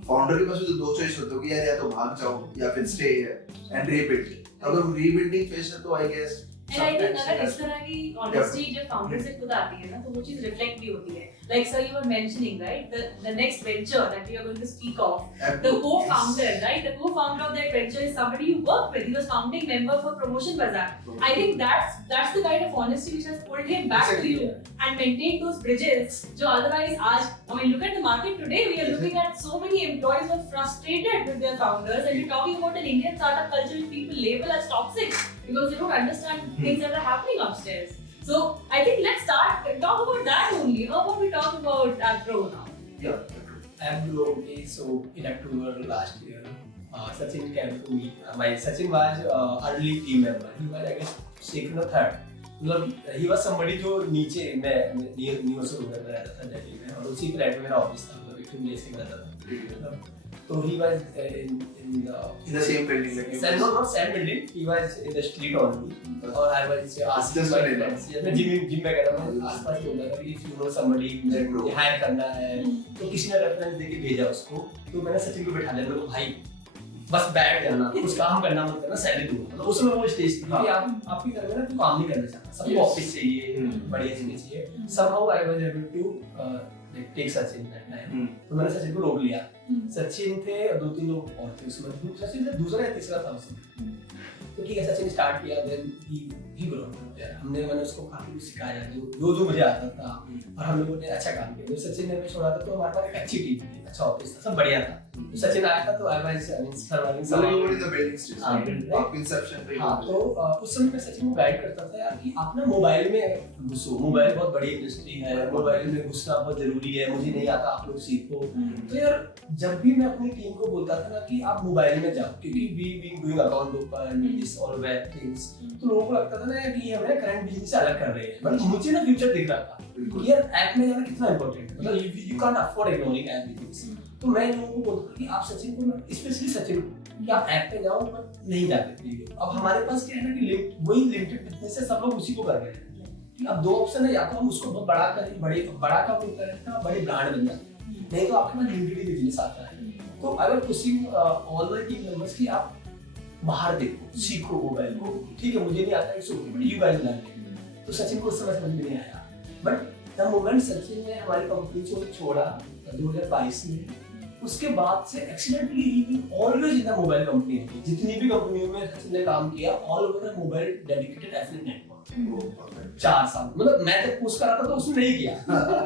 Founder के पास भी तो दो choice होते हो कि यार या तो भाग जाओ या फिर स्टे हियर एंड रीबिल्ड। अगर वो रीबिल्डिंग फेज है तो I guess And I think अगर इस तरह की honesty जब founder से खुद आती है ना, तो वो चीज reflect भी होती है। Like sir, you were mentioning, right, the next venture that we are going to speak of, the co-founder, right, the co-founder of that venture is somebody you work with. He was founding member for Promotion Bazaar. I think that's the kind of honesty which has pulled him back to you and maintained those bridges. जो otherwise आज, I mean, look at the market today. We are looking at so many employees who are frustrated with their founders, and you're talking about an Indian startup culture which people label as toxic because they don't understand things that are happening upstairs. So I think let's talk about that only. How about we talk about Agro now? Yeah. Agro, okay, so in October last year, Sachin came to me. Sachin was early team member. He was, I guess, second or third. मतलब he was somebody जो नीचे मैं new में रहता था दिल्ली में, और उसी फ्लैट में मेरा ऑफिस था, मतलब एक प्लेस में रहता था। So he was in the same building, like you. Not same building. He was in the street only. Or I was asking my friends. मैं जिम में गया था, मैं आसपास बोल रहा था कि if you know somebody मुझे हायर करना है, तो किसी ने रेफरेंस देके भेजा उसको, तो मैंने सचिन को बैठा लिया, मेरे भाई बस बैठ जाना, कुछ काम करना मत करना, सैलरी दूंगा। मतलब उस समय वो स्टेज थी कि आप आपकी तरह में ना तो काम नहीं करना चाहता, सबको ऑफिस चाहिए, बढ़िया चीजें चाहिए। Somehow I was able to take Sachin that time, तो मैंने सचिन को रोक लिया। सचिन थे, दो तीन लोग और थे उसमें, सचिन था दूसरा या तीसरा था उसमें। तो ठीक है, सचिन स्टार्ट किया, देन ही ग्रो यार, मैंने उसको काफी कुछ सिखाया जो मुझे आता था, और हम लोगों ने अच्छा काम किया। जब सचिन ने हमें छोड़ा था तो हमारे पास एक अच्छी टीम थी, अच्छा ऑफिस था, सब बढ़िया था। तो सचिन आया था तो I was surviving some in the building stage, आप इंसेप्शन पे। हां, तो उस समय मैं सचिन को गाइड करता था यार कि आप ना मोबाइल में घुसो, मोबाइल बहुत बड़ी इंडस्ट्री है, मोबाइल में घुसना बहुत जरूरी है, मुझे नहीं आता, आप लोग सीखो। तो यार जब भी मैं अपनी टीम को बोलता था ना कि आप मोबाइल में जाओ, क्योंकि we being doing account open this all web things, तो लोगों को लगता था ना कि हमें करंट बिजनेस से अलग कर रहे हैं, बट मुझे ना फ्यूचर दिख रहा था कि यार ऐप में जाना कितना इंपॉर्टेंट है, मतलब you can't afford ignoring everything. तो मैं लोगों को बोलता था कि आप सचिन को, स्पेशली सचिन को, कि आप ऐप पे जाओ, बट नहीं जाते थे। अब हमारे पास क्या है ना कि वही लिमिटेड बिजनेस है, सब लोग उसी को कर रहे हैं। अब दो ऑप्शन है, या तो हम उसको बहुत बड़ा करें, बड़ा काम करते हैं, बड़े ब्रांड बन जाते हैं, नहीं तो आपके पास लिमिटेड बिजनेस आता है। तो I was pushing all the team members कि आप बाहर देखो, सीखो मोबाइल को, ठीक है मुझे नहीं आता, it's okay, but you guys learn. तो सचिन को उस समय समझ में नहीं आया, बट द मोमेंट सचिन ने हमारी कंपनी को छोड़ा 2022 में, उसके बाद से accidentally he always in the mobile company है, जितनी भी कंपनियों में सचिन ने काम किया, all over the mobile dedicated affiliate network 4 साल। मतलब मैं जब पुश कर रहा था तो उसने नहीं किया,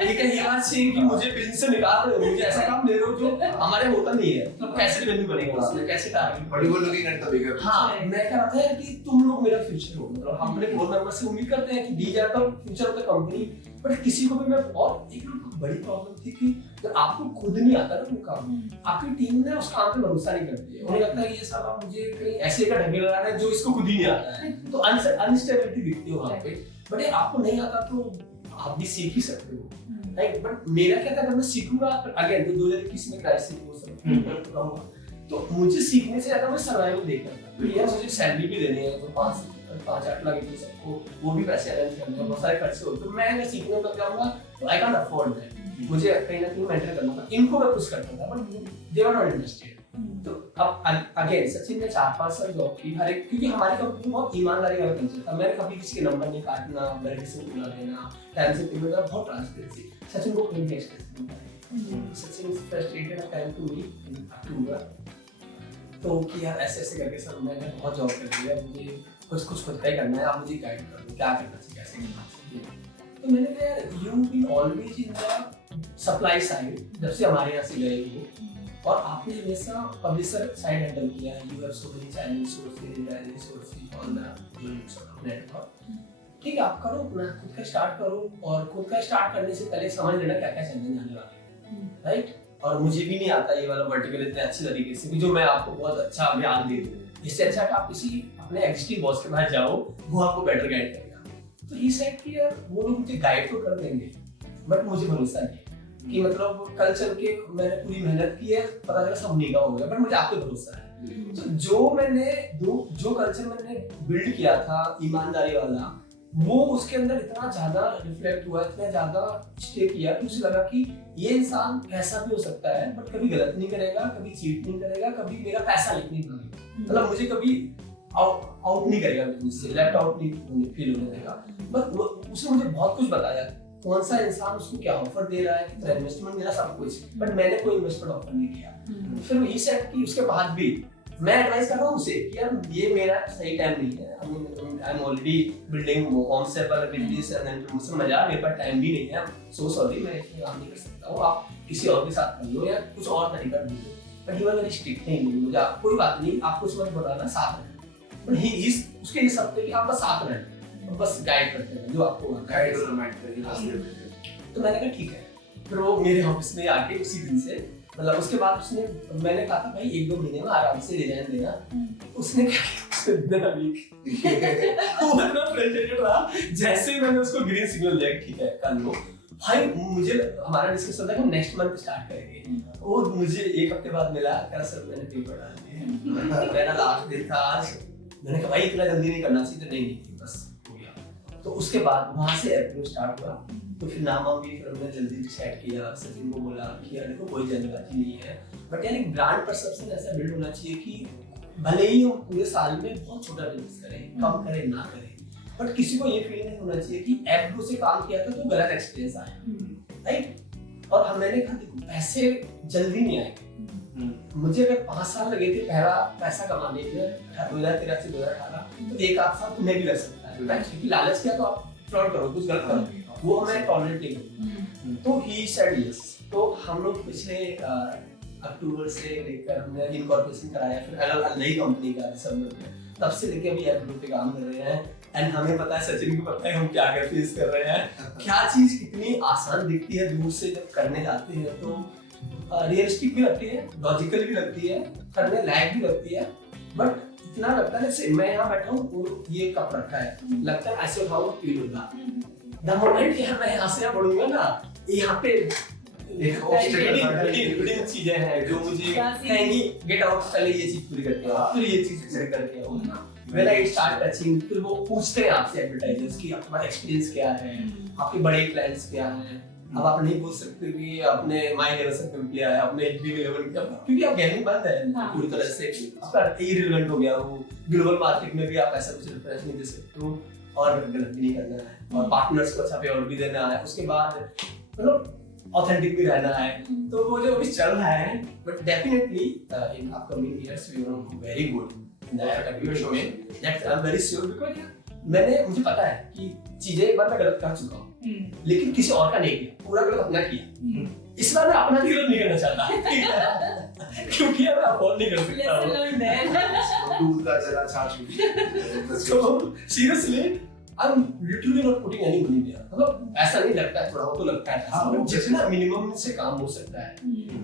ठीक है, ये बात सही कि मुझे बिजनेस से निकाल रहे हो, मुझे ऐसा काम दे रहे हो जो हमारे होता नहीं है, तो कैसे रेवेन्यू बनेगा उसमें, कैसे target, but you were looking at the bigger. हां, मैं कह रहा था कि तुम लोग मेरा फ्यूचर हो, मतलब हम अपने बोर्ड मेंबर से उम्मीद करते हैं कि दी जाए तो future of the company, but किसी को भी मैं, और एक बड़ी प्रॉब्लम थी कि जब आपको खुद नहीं आता ना वो काम, आपकी टीम ने उस काम पे भरोसा नहीं करती है, उन्हें लगता है ये साला मुझे कहीं ऐसे का ढंगे लगाना है जो इसको खुद ही नहीं आता है, तो अनस्टेबिलिटी दिखती है वहां पे। बट ये आपको नहीं आता तो आप भी सीख ही सकते हो, राइट। बट मेरा क्या था, अगर मैं सीखूंगा अगेन तो 2021 में क्राइसिस वो सब कहूंगा तो मुझे सीखने से ज्यादा मुझे सर्वाइवल देखना था। तो यार मुझे सैलरी भी देनी है, तो 5-8 लाख की सबको, वो भी पैसे अरेंज करने हैं, बहुत सारे खर्चे होते हैं। तो मैं अगर सीखने लग जाऊंगा तो आई कैन अफोर्ड दैट, मुझे कहीं ना कहीं मेंटर करना था। इनको मैं पुश करता था but they were not interested. तो अब अगेन सचिन ने 4-5 साल जॉब की, हर एक, क्योंकि हमारी कंपनी में बहुत ईमानदारी वाला कल्चर था। मैंने कभी किसी के नंबर नहीं काटना, मेरिट से बुला लेना, टाइम से पेमेंट करना, बहुत ट्रांसपेरेंसी। सचिन को कोई भी एक्सपेक्ट नहीं था। Sachin frustrated at time to me in October, तो कि यार ऐसे करके सर मैंने बहुत जॉब कर लिया, मुझे कुछ खुद का ही करना है, आप मुझे गाइड कर दो क्या करना चाहिए, कैसे करना चाहिए। तो मैंने कहा यार you be always in the supply side, जब से हमारे यहाँ से गए हो, और आपने हमेशा पब्लिशर साइड हैंडल किया है। You have so many channel sources on the network. ठीक है, आप करो अपना, खुद का स्टार्ट करो, और खुद का स्टार्ट करने से पहले समझ लेना क्या क्या चैनल जाने वाले हैं, राइट। और मुझे भी नहीं आता ये वाला वर्टिकल इतने अच्छे तरीके से, जो मैं आपको बहुत अच्छा ज्ञान दे दूं। इससे अच्छा कि आप किसी अपने एग्जिस्टिंग बॉस के पास जाओ, वो आपको बेटर गाइड करेगा। तो ये सेट कि यार वो लोग मुझे गाइड तो कर देंगे, बट मुझे भरोसा नहीं कि मतलब कल चल के मैंने पूरी मेहनत की है, पता चला सब निका हो गया, बट मुझे आप पे भरोसा है। तो जो कल्चर मैंने बिल्ड किया था ईमानदारी वाला, वो उसके अंदर इतना ज्यादा रिफ्लेक्ट हुआ, इतना ज्यादा स्टे किया कि मुझे लगा कि ये इंसान कैसा भी हो सकता है, बट कभी गलत नहीं करेगा, कभी चीट नहीं करेगा, कभी मेरा पैसा नहीं मांगेगा, मतलब मुझे कभी आउट नहीं करेगा, बिजनेस से लेफ्ट आउट नहीं फील होने देगा। बट उसने मुझे बहुत कुछ बताया, कौन सा इंसान उसको क्या ऑफर दे रहा है, कितना इन्वेस्टमेंट दे रहा है, सब कुछ, बट मैंने कोई इन्वेस्टमेंट ऑफर नहीं किया। फिर ये सेट की उसके बाद भी मैं एडवाइस कर रहा हूँ उसे कि यार ये मेरा सही टाइम नहीं है, I am already building home saver business and then promotion, मजा मेरे पास टाइम भी नहीं है, सो सॉरी मैं इसमें काम नहीं कर सकता हूँ, आप किसी और के साथ कर लो या कुछ और तरीका ढूंढो। But he was very strict, नहीं मुझे कोई बात नहीं, आपको कुछ मत बताना, साथ रहना। बट ही उसके इस हफ्ते कि आप बस साथ रहना, बस गाइड करते हैं जो आपको गाइड और रिमाइंड करिए। तो मैंने कहा ठीक है। फिर वो मेरे ऑफिस में आके उसी दिन से, मतलब उसके बाद उसने, मैंने कहा था भाई 1-2 महीने में आराम से रिजाइन देना, उसने क्या देना वीक वो इतना फ्रस्ट्रेटेड था। जैसे ही मैंने उसको ग्रीन सिग्नल दिया ठीक है कर लो भाई, मुझे हमारा डिस्कशन था कि हम नेक्स्ट मंथ स्टार्ट करेंगे, वो मुझे 1 हफ्ते बाद मिला, क्या सर मैंने पेपर डाल दिए, मेरा लास्ट दिन था आज। मैंने कहा भाई इतना जल्दी नहीं करना चाहिए, तो नहीं बस हो गया। तो उसके बाद वहां से अप्रोच स्टार्ट हुआ, तो फिर नामा भी फिर हमने जल्दी डिसाइड किया, सचिन को बोला कि यार देखो कोई जल्दबाजी नहीं है, बट यार एक ब्रांड परसेप्शन ऐसा बिल्ड होना चाहिए कि भले ही हम पूरे साल में बहुत छोटा बिजनेस करें, कम करें ना करें, बट किसी को ये फील नहीं होना चाहिए कि एप्रो से काम किया था तो गलत एक्सपीरियंस आया, राइट। और मैंने कहा देखो पैसे जल्दी नहीं आएंगे, मुझे अगर 5 साल लगे थे पहला पैसा कमाने के 2013 से 2018, तो 1-8 साल तुम्हें भी लग सकता है, क्योंकि लालच किया तो आप फ्रॉड करो, कुछ गलत करो, वो मैं टॉलरेट नहीं करूँ। तो ही सेड यस। तो हम लोग पिछले अक्टूबर से लेकर हमने इनकॉर्पोरेशन कराया, फिर नई कंपनी का दिसंबर में, तब से लेके अभी एप्रो पे काम कर रहे हैं। एंड हमें पता है, सचिन को पता है हम क्या क्या फेस कर रहे हैं, क्या चीज कितनी आसान दिखती है दूर से, जब करने जाते हैं तो रियलिस्टिक भी लगती है, लॉजिकल भी लगती है, करने लायक भी लगती है, बट इतना लगता है जैसे मैं यहाँ बैठा हूँ, ये कप रखा है, लगता है ऐसे उठाऊंगा फील होगा। द मोमेंट कि मैं यहाँ से बढ़ूंगा ना, यहाँ पे एक ऑब्स्टेकल चीजें हैं जो मुझे कहेंगी गेट आउट, पहले ये चीज पूरी करके आओ, फिर ये चीज पूरी करके आओ। व्हेन आई स्टार्ट टचिंग, फिर वो पूछते हैं आपसे एडवर्टाइजर्स कि आपका एक्सपीरियंस क्या है, आपके बड़े क्लाइंट्स क्या हैं। अब आप नहीं पूछ सकते कि आपने माई लेवल से कम किया है, आपने एचबी लेवल किया, क्योंकि आप गेमिंग बंद है पूरी तरह से, आपका इररिलेवेंट हो गया वो। ग्लोबल मार्केट में भी आप ऐसा कुछ रेफरेंस नहीं दे सकते हो, और गलत भी नहीं करना है, और पार्टनर्स को अच्छा पेआउट भी देना है, उसके बाद मतलब ऑथेंटिक भी रहना है। तो वो जो अभी चल रहा है, but definitely in upcoming years we will do very good in that activity में, that's I am very sure. Because मुझे पता है कि चीजें एक बार मैं गलत कर चुका हूँ, लेकिन किसी और का नहीं किया, पूरा गलत अपना किया। इस बार मैं अपना भी गलत नहीं करना चाहता क्योंकि मैं अफोर्ड नहीं कर सकता। दूध का जला छाछ। So seriously, I'm literally not putting any money there. मतलब ऐसा नहीं लगता है, थोड़ा वो तो लगता है, हाँ जितना मिनिमम से काम हो सकता है।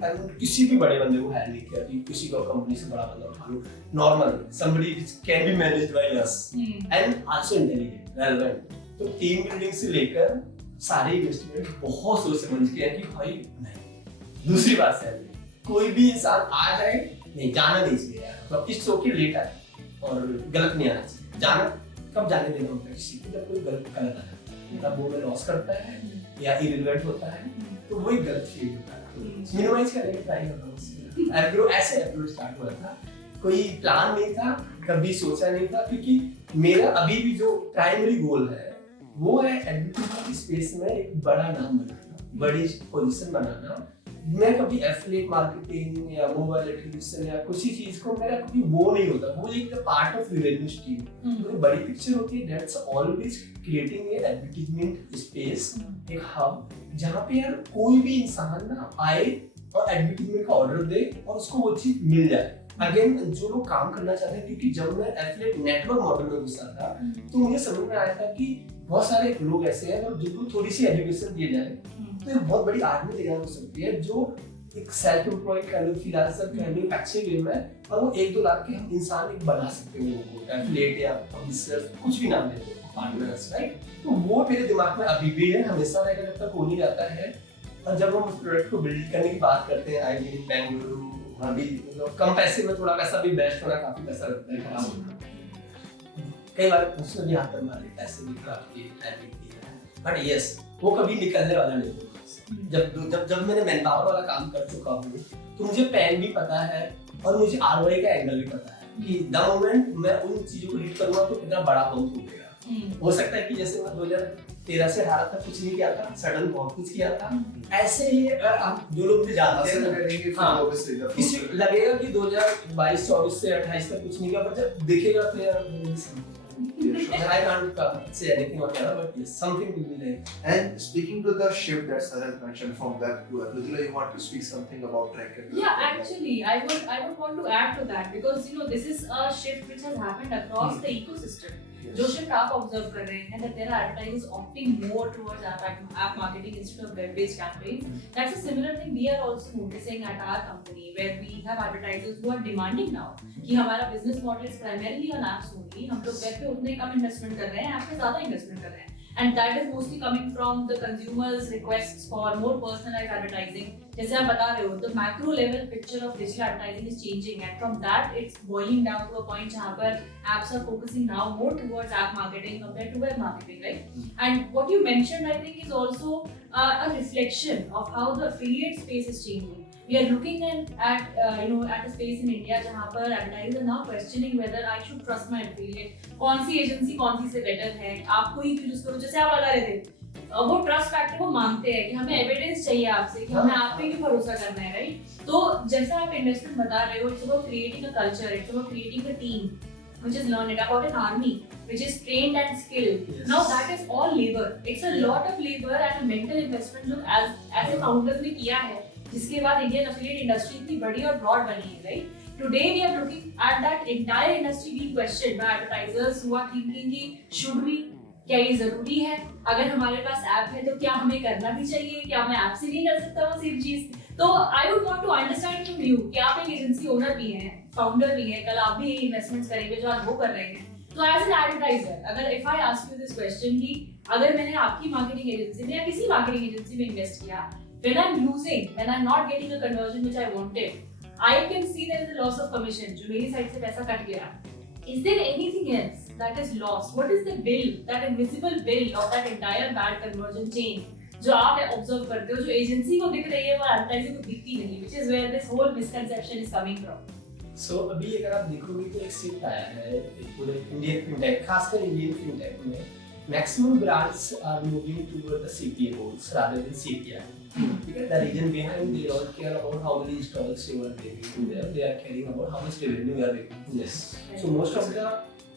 And किसी भी बड़े बंदे को हायर नहीं किया कि किसी को कंपनी से बड़ा बंदा उठा लो, normal somebody which can be managed by us and also intelligent, relevant। तो टीम बिल्डिंग से लेकर सारे इन्वेस्टमेंट बहुत सोच समझ के है कि भाई नहीं। दूसरी बात है, कोई भी इंसान आ जाए नहीं जाना नहीं चाहिए यार, मतलब इट्स ओके लेट आए और गलत नहीं आना चाहिए। जाना कब जाने देना होता है किसी को, जब कोई गलत आ जाता है, मतलब वो में लॉस करता है या इरिलेवेंट होता है, तो वही गलत फील होता है। मिनिमाइज करने की ट्राई करता हूँ। एप्रो ऐसे एप्रोच स्टार्ट हुआ था, कोई प्लान नहीं था, कभी सोचा नहीं था, क्योंकि मेरा अभी भी जो प्राइमरी गोल है वो है एडवर्टाइजिंग स्पेस में एक बड़ा नाम बनाना, बड़ी पोजीशन बनाना। मैं कभी एफिलिएट मार्केटिंग या मोबाइल एट्रीब्यूशन या किसी चीज को, मेरा कभी वो नहीं होता, वो एक पार्ट ऑफ रेवेन्यू स्ट्रीम। तो बड़ी पिक्चर होती है, that's always creating a advertisement space, एक हब जहाँ पे यार कोई भी इंसान ना आए और एडवर्टाइजमेंट का ऑर्डर दे और उसको वो चीज मिल जाए। अगेन जो लोग काम करना चाहते हैं, क्योंकि जब मैं एफिलिएट नेटवर्क मॉडल में घुसा था तो मुझे समझ में आया था कि बहुत सारे लोग ऐसे हैं और जिनको थोड़ी सी एजुकेशन दी जाए तो एक बहुत बड़ी आर्मी तैयार हो सकती है, जो एक सेल्फ एम्प्लॉयड कह लो, फ्रीलांसर कह लो, अच्छे वे में, और वो 1-2 लाख के हम इंसान एक बना सकते हैं लोगों को, एफिलिएट या पब्लिशर कुछ भी नाम देते हैं, पार्टनर्स, राइट। तो वो मेरे दिमाग में अभी भी है, हमेशा रहेगा जब तक हो नहीं जाता है। और जब हम उस प्रोडक्ट को बिल्ड करने की बात करते हैं, आई मीन बेंगलुरु, वहाँ भी मतलब कम पैसे में थोड़ा पैसा भी बेस्ट होना, काफी पैसा लगता है खराब होना, कई बार उसमें भी हाथ कर मारे, पैसे भी खराब किए, टाइम भी दिया, बट यस वो कभी निकलने वाला नहीं होगा। जब मैंने मैन पावर वाला काम कर चुका हूँ तो मुझे पैन भी पता है और मुझे आरओआई का एंगल भी पता है कि द मोमेंट मैं उन चीजों को हिट करूंगा तो कितना बड़ा बम टूटेगा। हो सकता है कि जैसे मैं 2013 से 18 तक कुछ नहीं किया था, सडन बहुत कुछ किया था, ऐसे ही अगर आप जो लोग मुझे जानते हैं किसी लगेगा कि 2022-24 से 28 तक कुछ नहीं किया, पर जब देखेगा तो यार I can't say anything on camera, but yes, something will be there. And speaking to the shift that Saraj mentioned from web to web, Mridula, you want to speak something about Tracker? Yeah, actually, I would want to add to that, because you know this is a shift which has happened across the ecosystem. Yes. जो shift आप observe कर रहे हैं, that there are advertisers opting more towards app marketing instead of web-based campaigns. That's a similar thing we are also noticing at our company, where we have advertisers who are demanding now कि हमारा business model is primarily on apps only. हम लोग web पे उतने कम investment कर रहे हैं, app पे ज़्यादा investment कर रहे हैं. And that is mostly coming from the consumers' requests for more personalized advertising. जैसे आप बता रहे हो, the macro level picture of digital advertising is changing, and from that it's boiling down to a point जहाँ पर apps are focusing now more towards app marketing compared to web marketing, right? And what you mentioned, I think, is also a reflection of how the affiliate space is changing. We are looking at a space in India जहाँ पर advertisers are now questioning whether I should trust my affiliate. कौन सी agency कौन सी से better है, आपको ही choose करो। जैसे आप बता रहे थे, वो ट्रस्ट फैक्टर को मानते हैं कि हमें एविडेंस चाहिए आपसे कि हमें आप पे ही भरोसा करना है, राइट। तो जैसा आप इन्वेस्टमेंट बता रहे हो, it's about creating a culture, it's about creating a team which is learned, about an army which is trained and skilled. Yes. Now that is all labor. It's a lot of labor and a mental investment जो as a founders ने किया है, जिसके बाद Indian affiliate industry इतनी बड़ी और broad बनी है, right. Today we are looking at that entire industry being questioned by advertisers who are thinking कि should we, क्या ये जरूरी है, अगर हमारे पास ऐप है तो क्या हमें करना भी चाहिए, क्या मैं ऐप से नहीं कर सकता वो सेम चीज। तो I would want to understand from you कि आप एक एजेंसी ओनर भी हैं, फाउंडर भी हैं, कल आप भी इन्वेस्टमेंट्स करेंगे जो आज वो कर रहे हैं। तो एज एन एडवर्टाइजर, अगर if I ask you this question कि अगर मैंने आपकी मार्केटिंग एजेंसी में या किसी मार्केटिंग एजेंसी में इन्वेस्ट किया, when I am losing, when I am not getting a conversion which I wanted, I can see there is a loss of commission, जो मेरी साइड से पैसा कट गया। Is there anything else that is lost? What is the bill, that invisible bill of that entire bad conversion chain जो आप observe करते हो, जो एजेंसी को दिख रही है और एडवर्टाइजर को दिखती नहीं, which is where this whole misconception is coming from. So अभी अगर आप देखोगे तो एक शिफ्ट आया है पूरे इंडियन फिनटेक, खासकर इंडियन फिनटेक में maximum brands are moving toward the CPA goals rather than CPI. Because the reason behind, they don't care about how many installs you are bringing to them, they are caring about how much revenue you are bringing. Yes. So most of the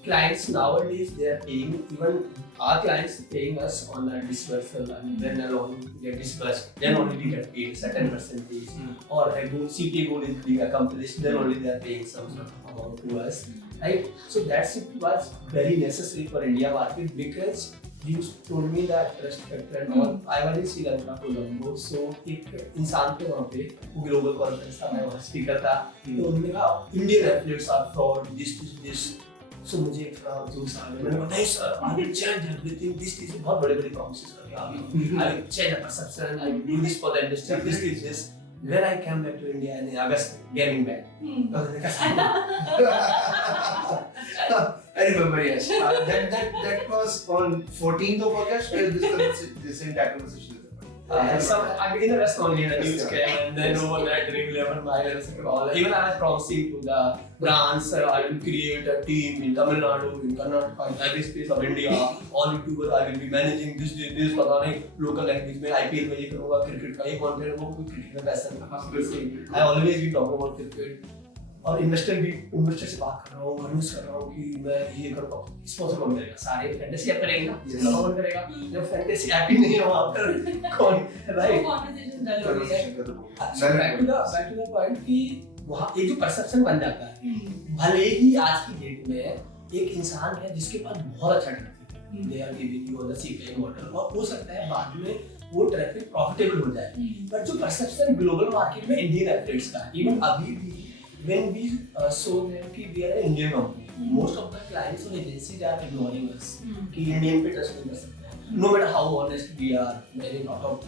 clients nowadays, they are paying, even our clients paying us on a dispersal, and then alone get dispersed, then only we get paid certain percentage, or a goal, CPA goal is being accomplished, then only they are paying some sort of amount to us. Right? So that shift was very necessary for India market because you told me that trust factor and all. I was in Sri Lanka, Colombo, so एक इंसान थे वहाँ पे, वो global conference था, मैं वहाँ speaker था, तो उन्होंने कहा Indian athletes are fraud, this so मुझे एक जोश आ गया, मैंने बताया sir I will change everything, this बहुत बड़े-बड़े प्रॉमिसेस करके I will change the perception, I will do this for the industry, this when I came back to India in August, getting back. I remember, yes. That was on 14th of August, where this entire conversation is I'm in the restaurant only, the news Yes, came, and then overnight Dream 11 Miles and all. Even I was promising to the brands, I will create a team in Tamil Nadu, in Karnataka, in every space of India. All YouTubers, I will be managing this, पता नहीं local language में IPL में ये करूँगा, cricket का ये content वो कोई cricket में पैसा नहीं. I always be talking about cricket. और इन्वेस्टर से बात कर रहा हूँ, अनूस कर रहा हूँ कि मैं ये करूँगा, स्पॉन्सर कौन करेगा? सारे फैंटेसी ऐप करेंगे ना, कौन करेगा? जब फैंटेसी ऐप ही नहीं है वहाँ पर कौन, राइट? Conversation डल हो रही है. बैक टू द पॉइंट कि वहाँ एक जो परसेप्शन बन जाता है, भले ही आज की डेट में एक इंसान है जिसके पास बहुत अच्छा ट्रैफिक है, they are giving you the CPI model, और हो सकता है बाद में वो ट्रैफिक प्रॉफिटेबल हो जाए, बट जो परसेप्शन ग्लोबल मार्केट में इंडियन एथलीट्स का, इवन अभी भी when we show them कि we are an Indian company, most of the clients और agencies are ignoring us कि Indian पे trust नहीं कर सकते हैं, no matter how honest we are, मेरे out of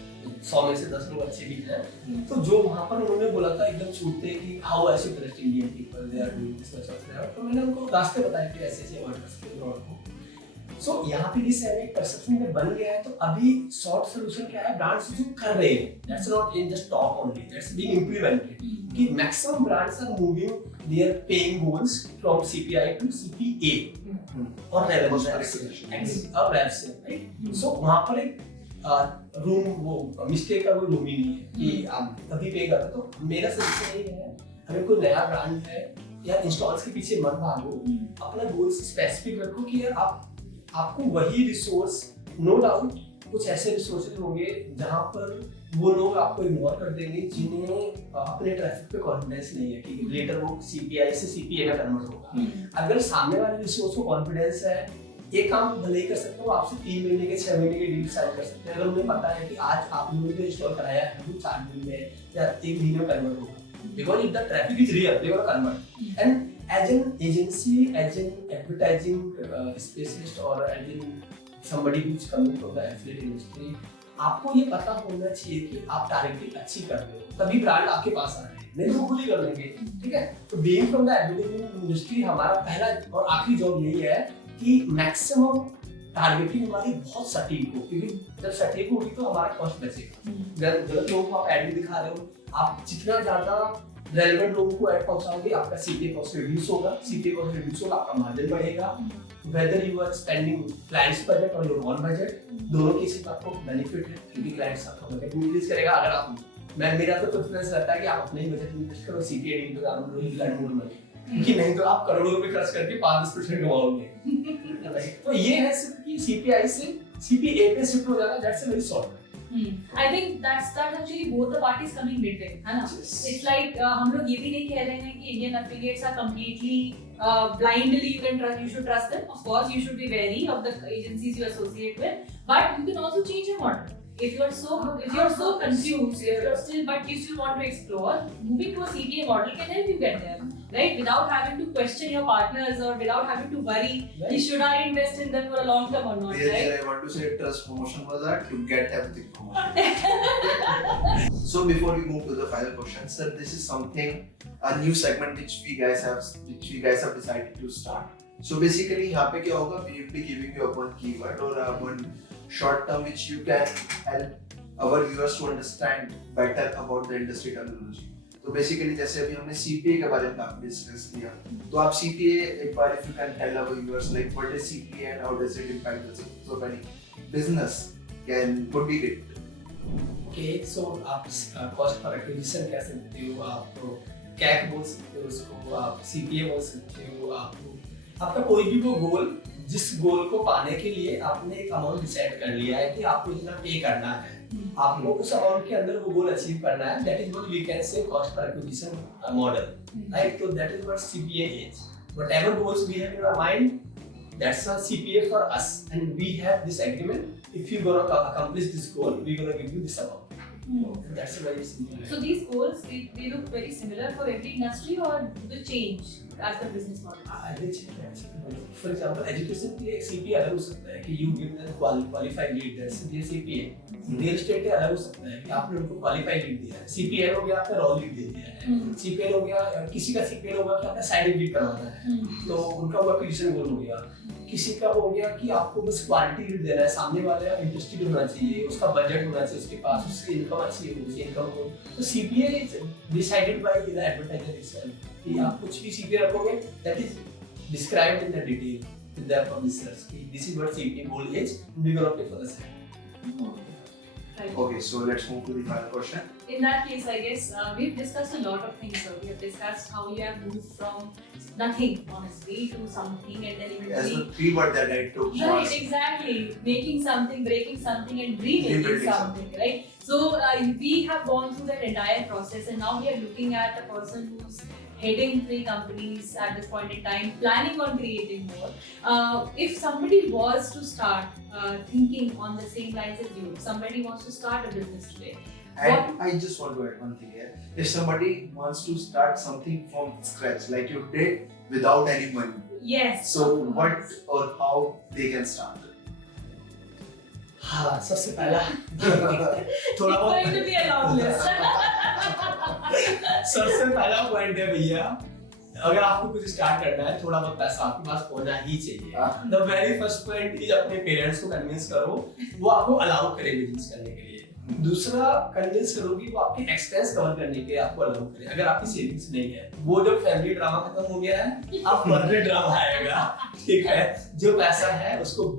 100 में से 10 लोग अच्छे भी हैं, तो जो वहाँ पर उन्होंने बोला था एकदम छूटते कि how I should trust Indian people, they are doing this much of that, तो मैंने उनको रास्ते बताए कि ऐसे अवॉइड कर सकते हैं फ्रॉड को. सो यहाँ पे जिस एक परसेप्शन में बन गया है, तो अभी शॉर्ट सोल्यूशन क्या है, ब्रांड्स जो कर रहे हैं, that's not in just talk only, that's being implemented, कि maximum brands are moving their paying goals from CPI to CPA और रेवेन्यू और रेव से, राइट? सो वहाँ पर एक रूम, वो मिस्टेक का कोई रूम ही नहीं है कि आप कभी पे करते. तो मेरा सजेशन यही है, अगर कोई नया ब्रांड है या इंस्टॉल्स के पीछे मत भागो, अपना गोल्स स्पेसिफिक रखो कि यार आपको वही रिसोर्स, नो डाउट कुछ ऐसे रिसोर्सेज होंगे जहाँ पर वो लोग आपको इग्नोर कर देंगे जिन्हें अपने ट्रैफिक पे कॉन्फिडेंस नहीं है कि लेटर वो सीपीआई से सीपीए में कन्वर्ट होगा. अगर सामने वाले रिसोर्स को कॉन्फिडेंस है, एक काम भले ही कर सकते हो, आपसे 3 महीने के 6 महीने के डील साइन कर सकते हैं. अगर उन्हें पता है कि आज आपने जो इंस्टॉल कराया है वो 4 दिन में या 1 महीने में कन्वर्ट होगा, because if the traffic is real they will convert. And as an agency, as an advertising specialist, or as in somebody who's coming from the affiliate industry, आपको ये पता होना चाहिए कि आप टारगेटिंग अच्छी कर रहे हो, तभी ब्रांड आपके पास आ रहे हैं, नहीं तो वो खुद ही कर लेंगे, ठीक है? तो being from the advertising industry हमारा पहला और आखिरी जॉब यही है कि मैक्सिमम टारगेटिंग हमारी बहुत सटीक हो, क्योंकि जब सटीक होगी तो हमारा कॉस्ट बचेगा. गलत लोगों को आप एड भी दिखा रहे हो, आप जितना ज्यादा रेलेवेंट लोगों को ऐड पहुंचाओगे, आपका सीपीए कॉस्ट रिड्यूस होगा, आपका मार्जिन बढ़ेगा. Whether you are spending clients budget और योर ओन बजट, दोनों केसेस में आपको बेनिफिट है, क्योंकि क्लाइंट्स आपका बजट इंक्रीज करेगा. अगर आप मेरा तो प्रेफरेंस रहता है कि आप अपने ही बजट में इन्वेस्ट करो, सीपीए डील पे जाओ, कि नहीं तो आप करोड़ों रुपए खर्च करके 5-10% कमाओगे. तो ये है सिर्फ कि सीपीआई से सीपीए पे शिफ्ट हो जाना, that's a very short. I think that's actually both the parties coming midway, है ना? It's like हम लोग ये भी नहीं कह रहे हैं कि Indian affiliates are completely blindly you should trust them. Of course, you should be wary of the agencies you associate with, but you can also change your model. If you're so confused, if you're still but you still want to explore, moving to a CPA model can help you get there, right? Without having to question your partners or without having to worry, should I invest in them for a long term or not, right? I want to say trust promotion was that to get everything promotion. So before we move to the final question, sir, this is something, a new segment which we guys have decided to start. So basically यहाँ पे क्या होगा, we will be giving you one keyword or one short term which you can help our viewers to understand better about the industry terminology. तो basically जैसे अभी हमने CPA के बारे में काफी डिस्कस किया, तो आप CPA एक बार if you can tell our viewers like what is CPA and how does it impact the success of any business would be great. Okay, so आप cost per acquisition कह सकते हो, आप CAC बोल सकते हो उसको, आप CPA बोल सकते हो, आपका कोई भी वो गोल, जिस गोल को पाने के लिए आपने एक अमाउंट डिसाइड कर लिया है कि आपको इतना पे करना है, आपको उस अमाउंट के अंदर वो गोल अचीव करना है, that is what we can say cost per acquisition model, right? तो that is what CPA is. Whatever goals we have in our mind, that's a CPA for us, and we have this agreement. If you're gonna accomplish this goal, we're gonna give you this amount. That's a very simple. So these goals, they look very similar for every industry, or do they change as the business model? I will change. For example, education के लिए CPA अलग हो सकता है कि you give them qualified lead, that's the CPA. Real estate के अलग हो सकता है कि आपने उनको qualified lead दिया है. CPL हो गया आपने raw lead दे दिया है. CPL हो गया, किसी का CPL होगा कि आपने side lead करवाना है. तो उनका वो acquisition goal हो गया. किसी का हो गया कि आपको बस क्वालिटी लीड देना है, सामने वाला इंटरेस्टेड होना चाहिए, उसका बजट होना चाहिए उसके पास, उसकी इनकम अच्छी होनी चाहिए, इनकम हो. तो CPA is decided by the advertiser itself कि आप कुछ भी CPA रखोगे, that is described in the detail with the publishers कि this is what CPA goal is, we gonna pay for the same. Right. Okay, so let's move to the final question. In that case, I guess we've discussed a lot of things. So we have discussed how you have moved from nothing, honestly, to something, and then As eventually. the three word that I took Right, was exactly. Making something, breaking something, and remaking Rebuilding something, right? So we have gone through that entire process, and now we are looking at a person who's heading 3 companies at this point in time, planning on creating more. If somebody was to start thinking on the same lines as you, if somebody wants to start a business today, and I just want to add one thing here. If somebody wants to start something from scratch, like you did without any money, yes. so what or how they can start? हाँ, सबसे पहला It's थोड़ा going to be a long list. सबसे पहला point है भैया, अगर आपको कुछ स्टार्ट करना है थोड़ा बहुत पैसा आपके पास होना ही चाहिए. The very first point is अपने पेरेंट्स को कन्विंस करो वो आपको अलाउ करे बिजनेस करने के लिए. दूसरा कन्विंस करो कि वो आपके एक्सपेंस कवर करने के लिए आपको अलाउ करे. अगर आपकी सेविंग्स नहीं है, वो जो फैमिली ड्रामा खत्म हो गया है, अब बर्थडे ड्रामा आएगा. ठीक है, जो पैसा है उसको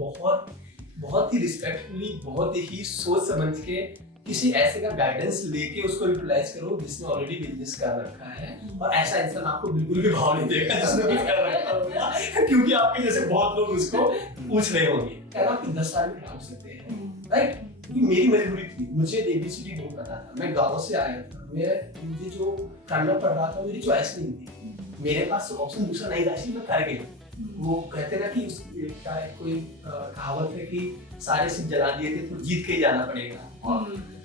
बहुत ही रिस्पेक्टफुली, बहुत ही सोच समझ के किसी ऐसे का गाइडेंस लेके उसको यूटिलाइज करो जिसने ऑलरेडी बिजनेस कर रखा है. और ऐसा इंसान आपको बिल्कुल भी भाव नहीं देगा जिसने भी कर रखा होगा, क्योंकि आपके जैसे बहुत लोग उसको पूछ रहे होंगे क्या आपके 10 साल में खड़ा हो सकते हैं, राइट? क्योंकि मेरी मजबूरी थी, मुझे ABCD नहीं पता था, मैं गांव से आया था, मुझे जो करना पड़ रहा था मेरी चॉइस नहीं थी, मेरे पास ऑप्शन दूसरा नहीं था, इसलिए मैं कर गया. वो कहते ना कि उसका कोई कहावत है कि सारे सिर्फ जला दिए थे तो जीत के ही जाना पड़ेगा,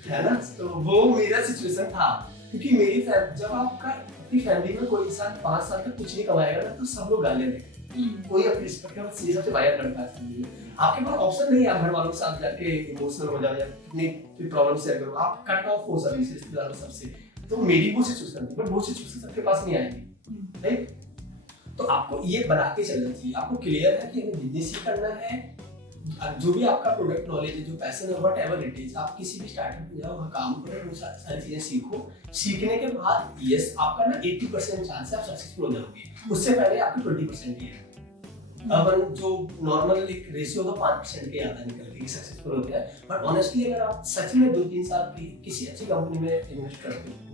है ना? तो वो मेरा सिचुएशन था, क्योंकि मेरी जब आपका अपनी फैमिली में कोई इंसान 5 साल तक कुछ नहीं कमाएगा ना तो सब लोग गालियां देंगे. कोई अपनी रिस्पेक्ट में सीधा से बाहर लड़का है फैमिली में, आपके पास ऑप्शन नहीं है आप घर वालों के साथ जाके इमोशनल हो जाओ या कितनी भी प्रॉब्लम शेयर करो, आप कट ऑफ हो सभी से, रिश्तेदारों सबसे. तो मेरी वो सिचुएशन थी, बट वो सिचुएशन सबके पास नहीं आएगी, राइट? तो आपको ये बना के चलना चाहिए. आपको क्लियर है कि हमें बिजनेस ही करना है, जो भी आपका प्रोडक्ट नॉलेज है, जो पैशन है, व्हाटएवर इट इज, आप किसी भी स्टार्टअप में जाओ, वहाँ काम करो, वो सारी चीजें सीखो. सीखने के बाद यस आपका ना 80% चांस है आप सक्सेसफुल हो जाओगे, उससे पहले आपकी 20% ही है. अपन जो नॉर्मल एक रेशियो होगा 5% के आता निकल के सक्सेसफुल होते हैं. बट ऑनेस्टली अगर आप सच में 2-3 साल किसी अच्छी कंपनी में इन्वेस्ट करते हो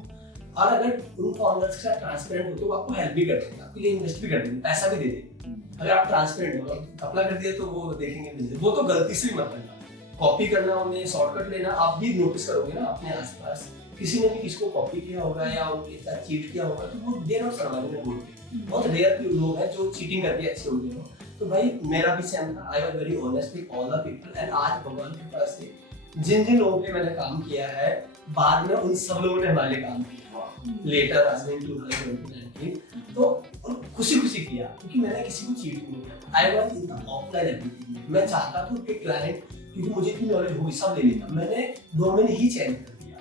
और अगर उन फाउंडर्स के साथ ट्रांसपेरेंट होते हो, वो आपको हेल्प भी कर देंगे, आपके लिए इन्वेस्ट भी कर देंगे, पैसा भी दे देंगे. अगर आप ट्रांसपेरेंट हो, अपना कर दिया तो वो देखेंगे. वो तो गलती से भी मत करना, कॉपी करना, उन्हें शॉर्टकट लेना. आप भी नोटिस करोगे ना अपने आसपास किसी ने भी किसको कॉपी किया होगा या उनके साथ चीट किया होगा, तो वो देना सर्वाइवल में बोल के बहुत रेयर लोग हैं जो चीटिंग करके अच्छे हो गए. तो भाई मेरा भी सेम था, I was very honest with all the people. And आज भगवान की कृपा से जिन लोगों पे मैंने काम किया है, बाद में उन सब लोगों ने हमारे काम किया लेटर आज में 2019. तो खुशी किया, क्योंकि मैंने किसी को चीट नहीं किया. I was in the offline everything. मैं चाहता था कि क्लाइंट, क्योंकि मुझे इतनी नॉलेज होगी, सब ले लेता, मैंने डोमेन ही चेंज कर दिया.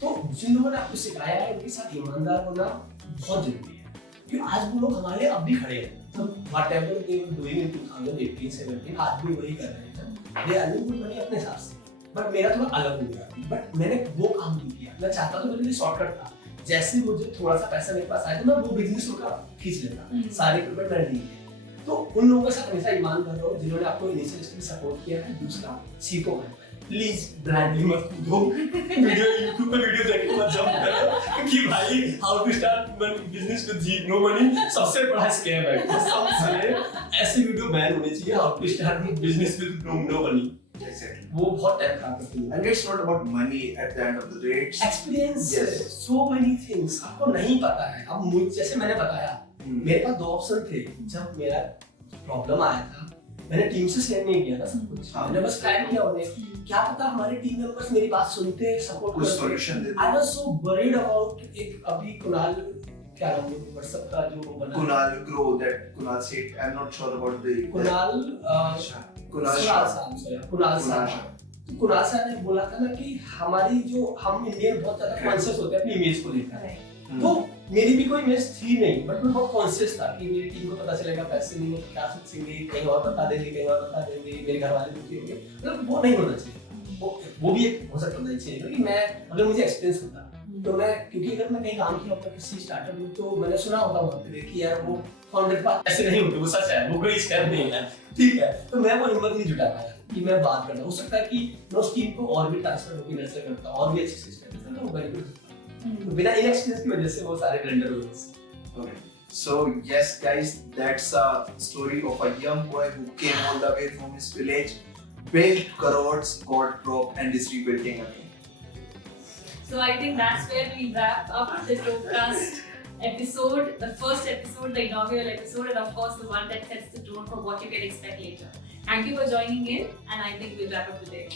तो जिन लोगों ने आपको सिखाया है उनके साथ ईमानदार होना बहुत जरूरी है, क्योंकि आज वो लोग हमारे अब भी खड़े हैं. तो whatever they were doing in 2018-17 आज भी वही कर रहे हैं. दे अर्निंग गुड मनी अपने हिसाब से, बट मेरा थोड़ा अलग हो गया. बट मैंने वो काम नहीं किया. मैं चाहता तो मेरे लिए शॉर्टकट था, जैसे मुझे थोड़ा सा पैसा मेरे पास आया तो मैं वो बिजनेस उनका खींच लेता, सारे पेपर मैंने नहीं किए. तो उन लोगों के साथ हमेशा ईमानदार रहो जिन्होंने आपको इनिशियल स्टेज में सपोर्ट किया है. दूसरा सीखो मत, प्लीज ब्रांडली मत दो. वीडियो YouTube पे वीडियो देख के मत जंप करो कि भाई how to start business with no money सबसे बड़ा स्कैम है. सबसे ऐसे वीडियो बैन होने चाहिए, how to start business with no money. Exactly. वो बहुत टाइम खराब करती है. And it's not about money at the end of the day. It's experience, Yes. so many things आपको नहीं पता है. अब जैसे मैंने बताया, मेरे पास 2 ऑप्शन थे. जब मेरा प्रॉब्लम आया था मैंने टीम से शेयर नहीं किया ना सब कुछ, हाँ। मैंने बस ट्राई किया उन्हें, क्या पता हमारे टीम मेंबर्स मेरी बात सुनते, सपोर्ट कुछ करते। सॉल्यूशन देते। I was so worried about एक अभी कुणाल, क्या नाम है व्हाट्सएप का जो बना, Kunal Grow, that Kunal said. I'm not sure about the Kunal Kunal sir, Shah. Kunal Kunal sir. Shah. तो कुणाल सर ने बोला था ना कि हमारी जो हम इंडियन बहुत ज्यादा कॉन्शियस होते हैं अपनी इमेज को लेकर, तो मेरी भी कोई इमेज थी नहीं, बट मैं बहुत कॉन्शियस था कि मेरी टीम को पता चलेगा पैसे नहीं है तो क्या सोचेंगे, कहीं और बता देंगे, कहीं और बता देंगे, मेरे घर वाले दुखी होंगे, मतलब वो नहीं होना चाहिए। वो भी एक हो सकता नहीं चाहिए, क्योंकि मैं अगर मुझे एक्सपीरियंस होता तो मैं, क्योंकि अगर मैं कहीं काम किया होता किसी स्टार्टअप में, तो मैंने सुना होता वहाँ पे कि यार वो फाउंडर के पास ऐसे नहीं होते, वो सच है, वो कोई स्कैम नहीं है, ठीक है। तो मैं वो हिम्मत नहीं जुटा पाया कि मैं बात करना, हो सकता है कि मैं उस टीम को और भी ट्रांसफर होकर नर्चर करता और भी अच्छे से स्टेप करता, वो वेरी गुड। बिना इनएक्सपीरियंस की वजह से वो सारे ब्लंडर हुए। Okay. So yes, guys, that's a story of a young boy who came all the way from his village, built crores, got broke, and is rebuilding again. So I think that's where we wrap up the podcast episode, the first episode, the inaugural episode, and of course the one that sets the tone for what you can expect later. Thank you for joining in, and I think we'll wrap up today.